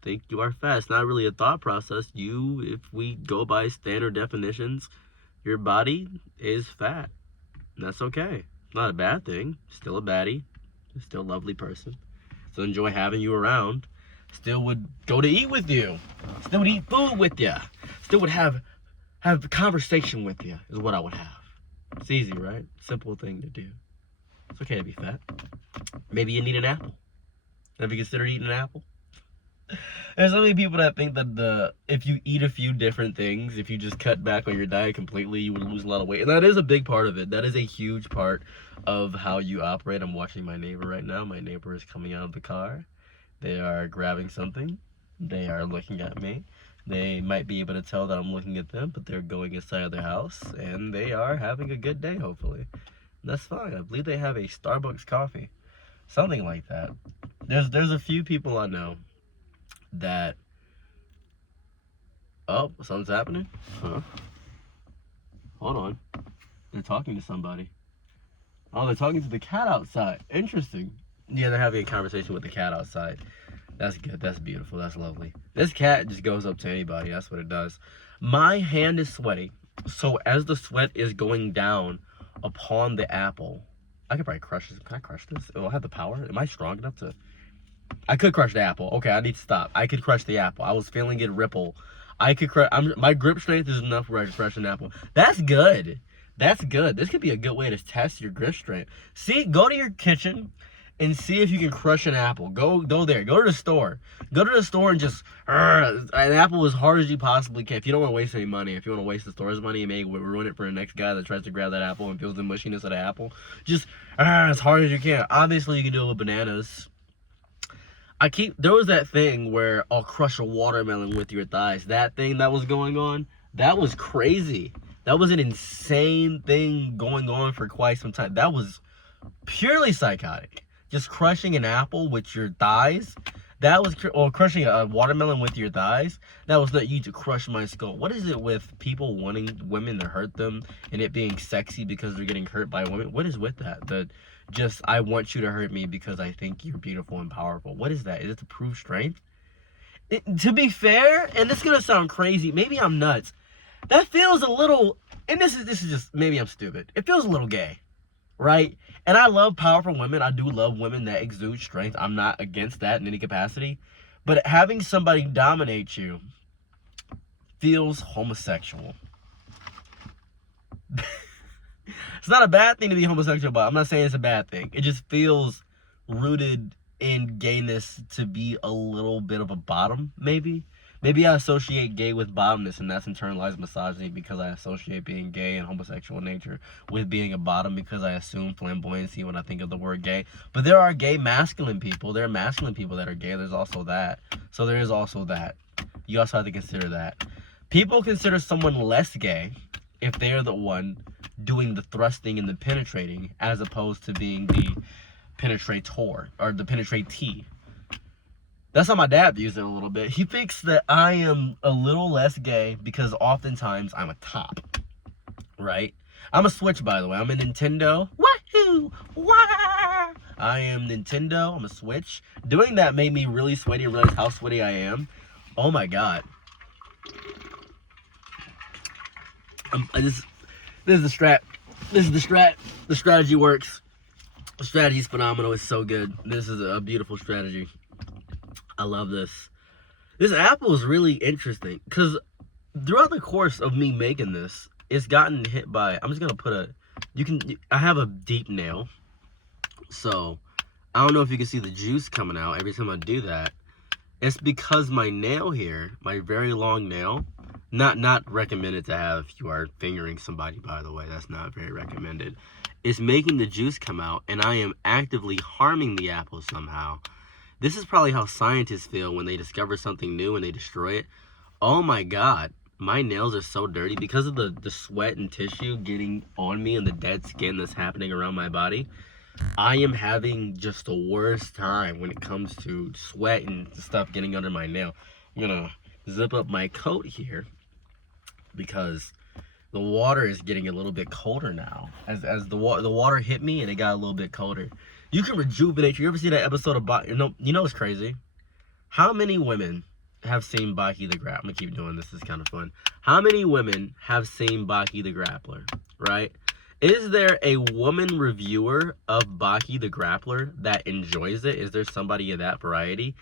think you are fat. It's not really a thought process. If we go by standard definitions, your body is fat. And that's okay. It's not a bad thing. Still a baddie. Still a lovely person. Still enjoy having you around. Still would go to eat with you. Still would eat food with you. Still would have a conversation with you is what I would have. It's easy, right? Simple thing to do. It's okay to be fat. Maybe you need an apple. Have you considered eating an apple? There's so many people that think that if you eat a few different things, if you just cut back on your diet completely, you would lose a lot of weight. And that is a big part of it. That is a huge part of how you operate. I'm watching my neighbor right now. My neighbor is coming out of the car. They are grabbing something. They are looking at me. They might be able to tell that I'm looking at them, but they're going inside of their house, and they are having a good day, hopefully. That's fine. I believe they have a Starbucks coffee. Something like that. There's a few people I know that... Oh, something's happening? Huh? Hold on. They're talking to somebody. Oh, they're talking to the cat outside. Interesting. Yeah, they're having a conversation with the cat outside. That's good. That's beautiful. That's lovely. This cat just goes up to anybody. That's what it does. My hand is sweaty. So as the sweat is going down upon the apple, I could probably crush this. Can I crush this? Oh, I have the power. Am I strong enough to... I could crush the apple. Okay, I need to stop. I could crush the apple. I was feeling it ripple. I could crush... My grip strength is enough where I can crush an apple. That's good. That's good. This could be a good way to test your grip strength. See, go to your kitchen and see if you can crush an apple. Go there. Go to the store. Go to the store and just an apple as hard as you possibly can. If you don't want to waste any money, if you want to waste the store's money and maybe ruin it for the next guy that tries to grab that apple and feels the mushiness of the apple, just as hard as you can. Obviously, you can do it with bananas. There was that thing where I'll crush a watermelon with your thighs. That thing that was going on, that was crazy. That was an insane thing going on for quite some time. That was purely psychotic. Just crushing an apple with your thighs, or crushing a watermelon with your thighs, that was not you to crush my skull. What is it with people wanting women to hurt them and it being sexy because they're getting hurt by women? What is with that? I want you to hurt me because I think you're beautiful and powerful. What is that? Is it to prove strength? To be fair, and this is gonna sound crazy, maybe I'm nuts. That feels a little, and this is just, maybe I'm stupid. It feels a little gay. Right? And I love powerful women. I do love women that exude strength. I'm not against that in any capacity. But having somebody dominate you feels homosexual. It's not a bad thing to be homosexual, but I'm not saying it's a bad thing. It just feels rooted in gayness to be a little bit of a bottom, maybe. Maybe I associate gay with bottomness, and that's internalized misogyny because I associate being gay and homosexual nature with being a bottom because I assume flamboyancy when I think of the word gay. But there are gay masculine people. There are masculine people that are gay. There's also that. So there is also that. You also have to consider that. People consider someone less gay if they are the one doing the thrusting and the penetrating as opposed to being the penetrator or the penetratee. That's how my dad views it a little bit. He thinks that I am a little less gay because oftentimes I'm a top, right? I'm a Switch, by the way. I'm a Nintendo. Wahoo! Wah! I am Nintendo. I'm a Switch. Doing that made me really sweaty and realize how sweaty I am. Oh my god. This is the strat. This is the strat. The strategy works. The strategy is phenomenal. It's so good. This is a beautiful strategy. I love this. This apple is really interesting because throughout the course of me making this, it's gotten hit by, I'm just going to put I have a deep nail. So I don't know if you can see the juice coming out every time I do that. It's because my nail here, my very long nail, not recommended to have if you are fingering somebody, by the way. That's not very recommended. It's making the juice come out and I am actively harming the apple somehow. This is probably how scientists feel when they discover something new and they destroy it. Oh my god, my nails are so dirty because of the sweat and tissue getting on me and the dead skin that's happening around my body. I am having just the worst time when it comes to sweat and stuff getting under my nail. I'm gonna zip up my coat here because the water is getting a little bit colder now. As the water hit me and it got a little bit colder. You can rejuvenate. You ever see that episode of you know what's crazy? How many women have seen Baki the Grappler? I'm gonna keep doing this. This is kind of fun. How many women have seen Baki the Grappler? Right? Is there a woman reviewer of Baki the Grappler that enjoys it? Is there somebody of that variety?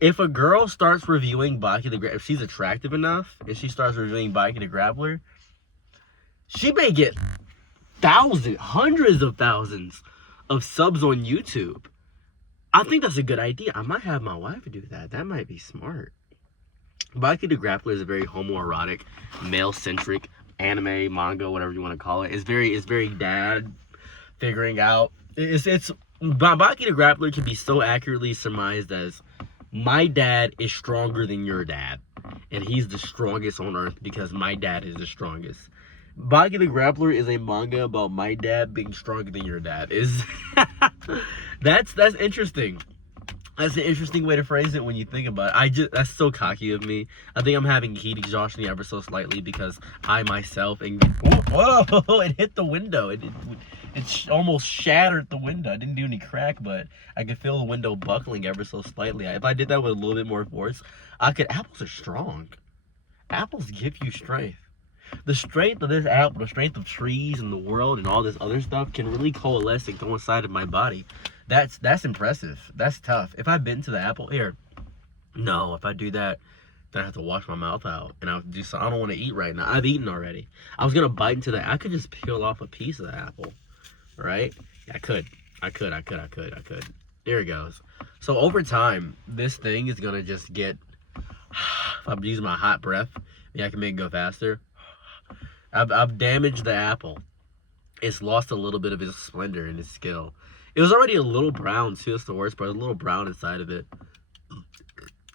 If a girl starts reviewing Baki the Grappler, if she's attractive enough, and she starts reviewing Baki the Grappler, she may get thousands, hundreds of thousands of subs on YouTube. I think that's a good idea. I might have my wife do that. That might be smart. Baki the Grappler is a very homoerotic, male-centric anime, manga, whatever you want to call it. It's very dad figuring out. Baki the Grappler can be so accurately surmised as, my dad is stronger than your dad, and he's the strongest on earth because my dad is the strongest. Baki the Grappler is a manga about my dad being stronger than your dad. That's interesting. That's an interesting way to phrase it when you think about it. That's so cocky of me. I think I'm having heat exhaustion ever so slightly because I myself whoa, it hit the window. It almost shattered the window. I didn't do any crack, but I could feel the window buckling ever so slightly. If I did that with a little bit more force, apples are strong. Apples give you strength. The strength of this apple, the strength of trees and the world and all this other stuff can really coalesce and coincide in my body. That's impressive. That's tough. If I bit into the apple here, no, if I do that, then I have to wash my mouth out. And I don't want to eat right now. I've eaten already. I was gonna bite into I could just peel off a piece of the apple. Right? Yeah, I could. There it goes. So over time, this thing is gonna just get, if I'm using my hot breath, I can make it go faster. I've damaged the apple. It's lost a little bit of its splendor and its skill. It was already a little brown too. That's the worst part. A little brown inside of it.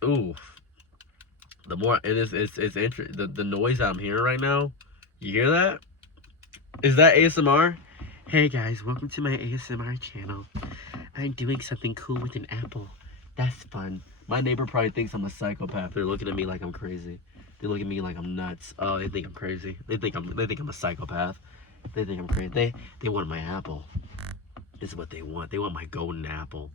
Ooh. The more it's interesting. The noise I'm hearing right now. You hear that? Is that ASMR? Hey guys, welcome to my ASMR channel. I'm doing something cool with an apple. That's fun. My neighbor probably thinks I'm a psychopath. They're looking at me like I'm crazy. They look at me like I'm nuts. Oh, they think I'm crazy. They think I'm a psychopath. They think I'm crazy. They want my apple. This is what they want. They want my golden apple.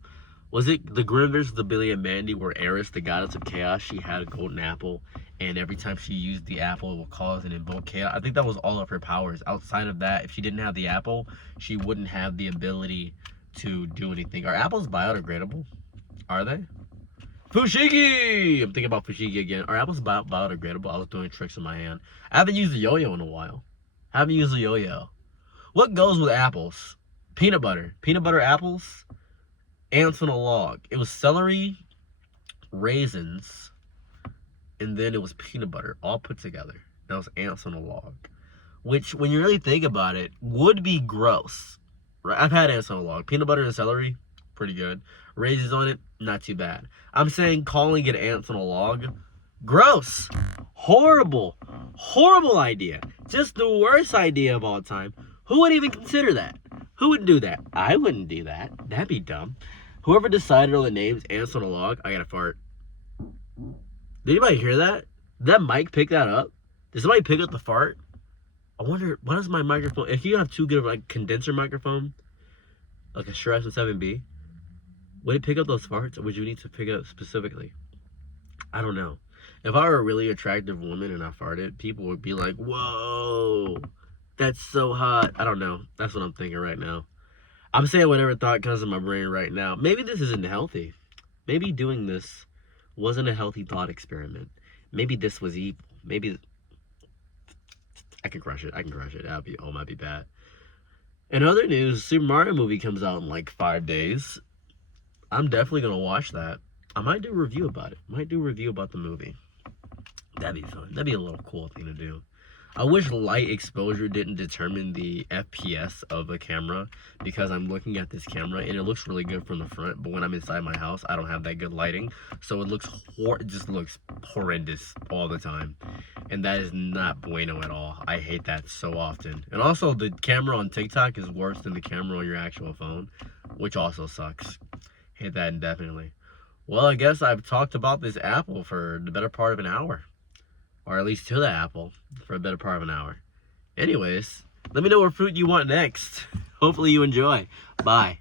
Was it the Grim vs. the Billy and Mandy where Eris, the goddess of chaos, she had a golden apple, and every time she used the apple, it would cause and invoke chaos? I think that was all of her powers. Outside of that, if she didn't have the apple, she wouldn't have the ability to do anything. Are apples biodegradable? Are they? Fushigi! I'm thinking about Fushigi again. Are apples biodegradable? I was doing tricks with my hand. I haven't used a yo-yo in a while. What goes with apples? Peanut butter. Peanut butter apples? Ants on a log. It was celery, raisins, and then it was peanut butter all put together. That was ants on a log. Which, when you really think about it, would be gross. Right? I've had ants on a log. Peanut butter and celery, pretty good. Raisins on it, not too bad. I'm saying calling it ants on a log, gross. Horrible. Horrible idea. Just the worst idea of all time. Who would even consider that? Who would do that? I wouldn't do that. That'd be dumb. Whoever decided on the names ants on a log, I gotta fart. Did anybody hear that? Did that mic pick that up? Did somebody pick up the fart? I wonder, what is my microphone? If you have too good of like condenser microphone, like a Shure SM7B, would it pick up those farts, or would you need to pick up specifically? I don't know. If I were a really attractive woman and I farted, people would be like, whoa, that's so hot. I don't know. That's what I'm thinking right now. I'm saying whatever thought comes in my brain right now. Maybe this isn't healthy. Maybe doing this wasn't a healthy thought experiment. Maybe this was evil. Maybe I can crush it. That might be bad. In other news, Super Mario movie comes out in like 5 days. I'm definitely gonna watch that. I might do a review about it. Might do a review about the movie. That'd be fun. That'd be a little cool thing to do. I wish light exposure didn't determine the FPS of a camera, because I'm looking at this camera and it looks really good from the front, but when I'm inside my house, I don't have that good lighting, so it just looks horrendous all the time, and that is not bueno at all. I hate that so often. And also, the camera on TikTok is worse than the camera on your actual phone. which also sucks. Hate that indefinitely. Well, I guess I've talked about this apple for the better part of an hour. Or at least to the apple for a better part of an hour. Anyways, let me know what fruit you want next. Hopefully you enjoy. Bye.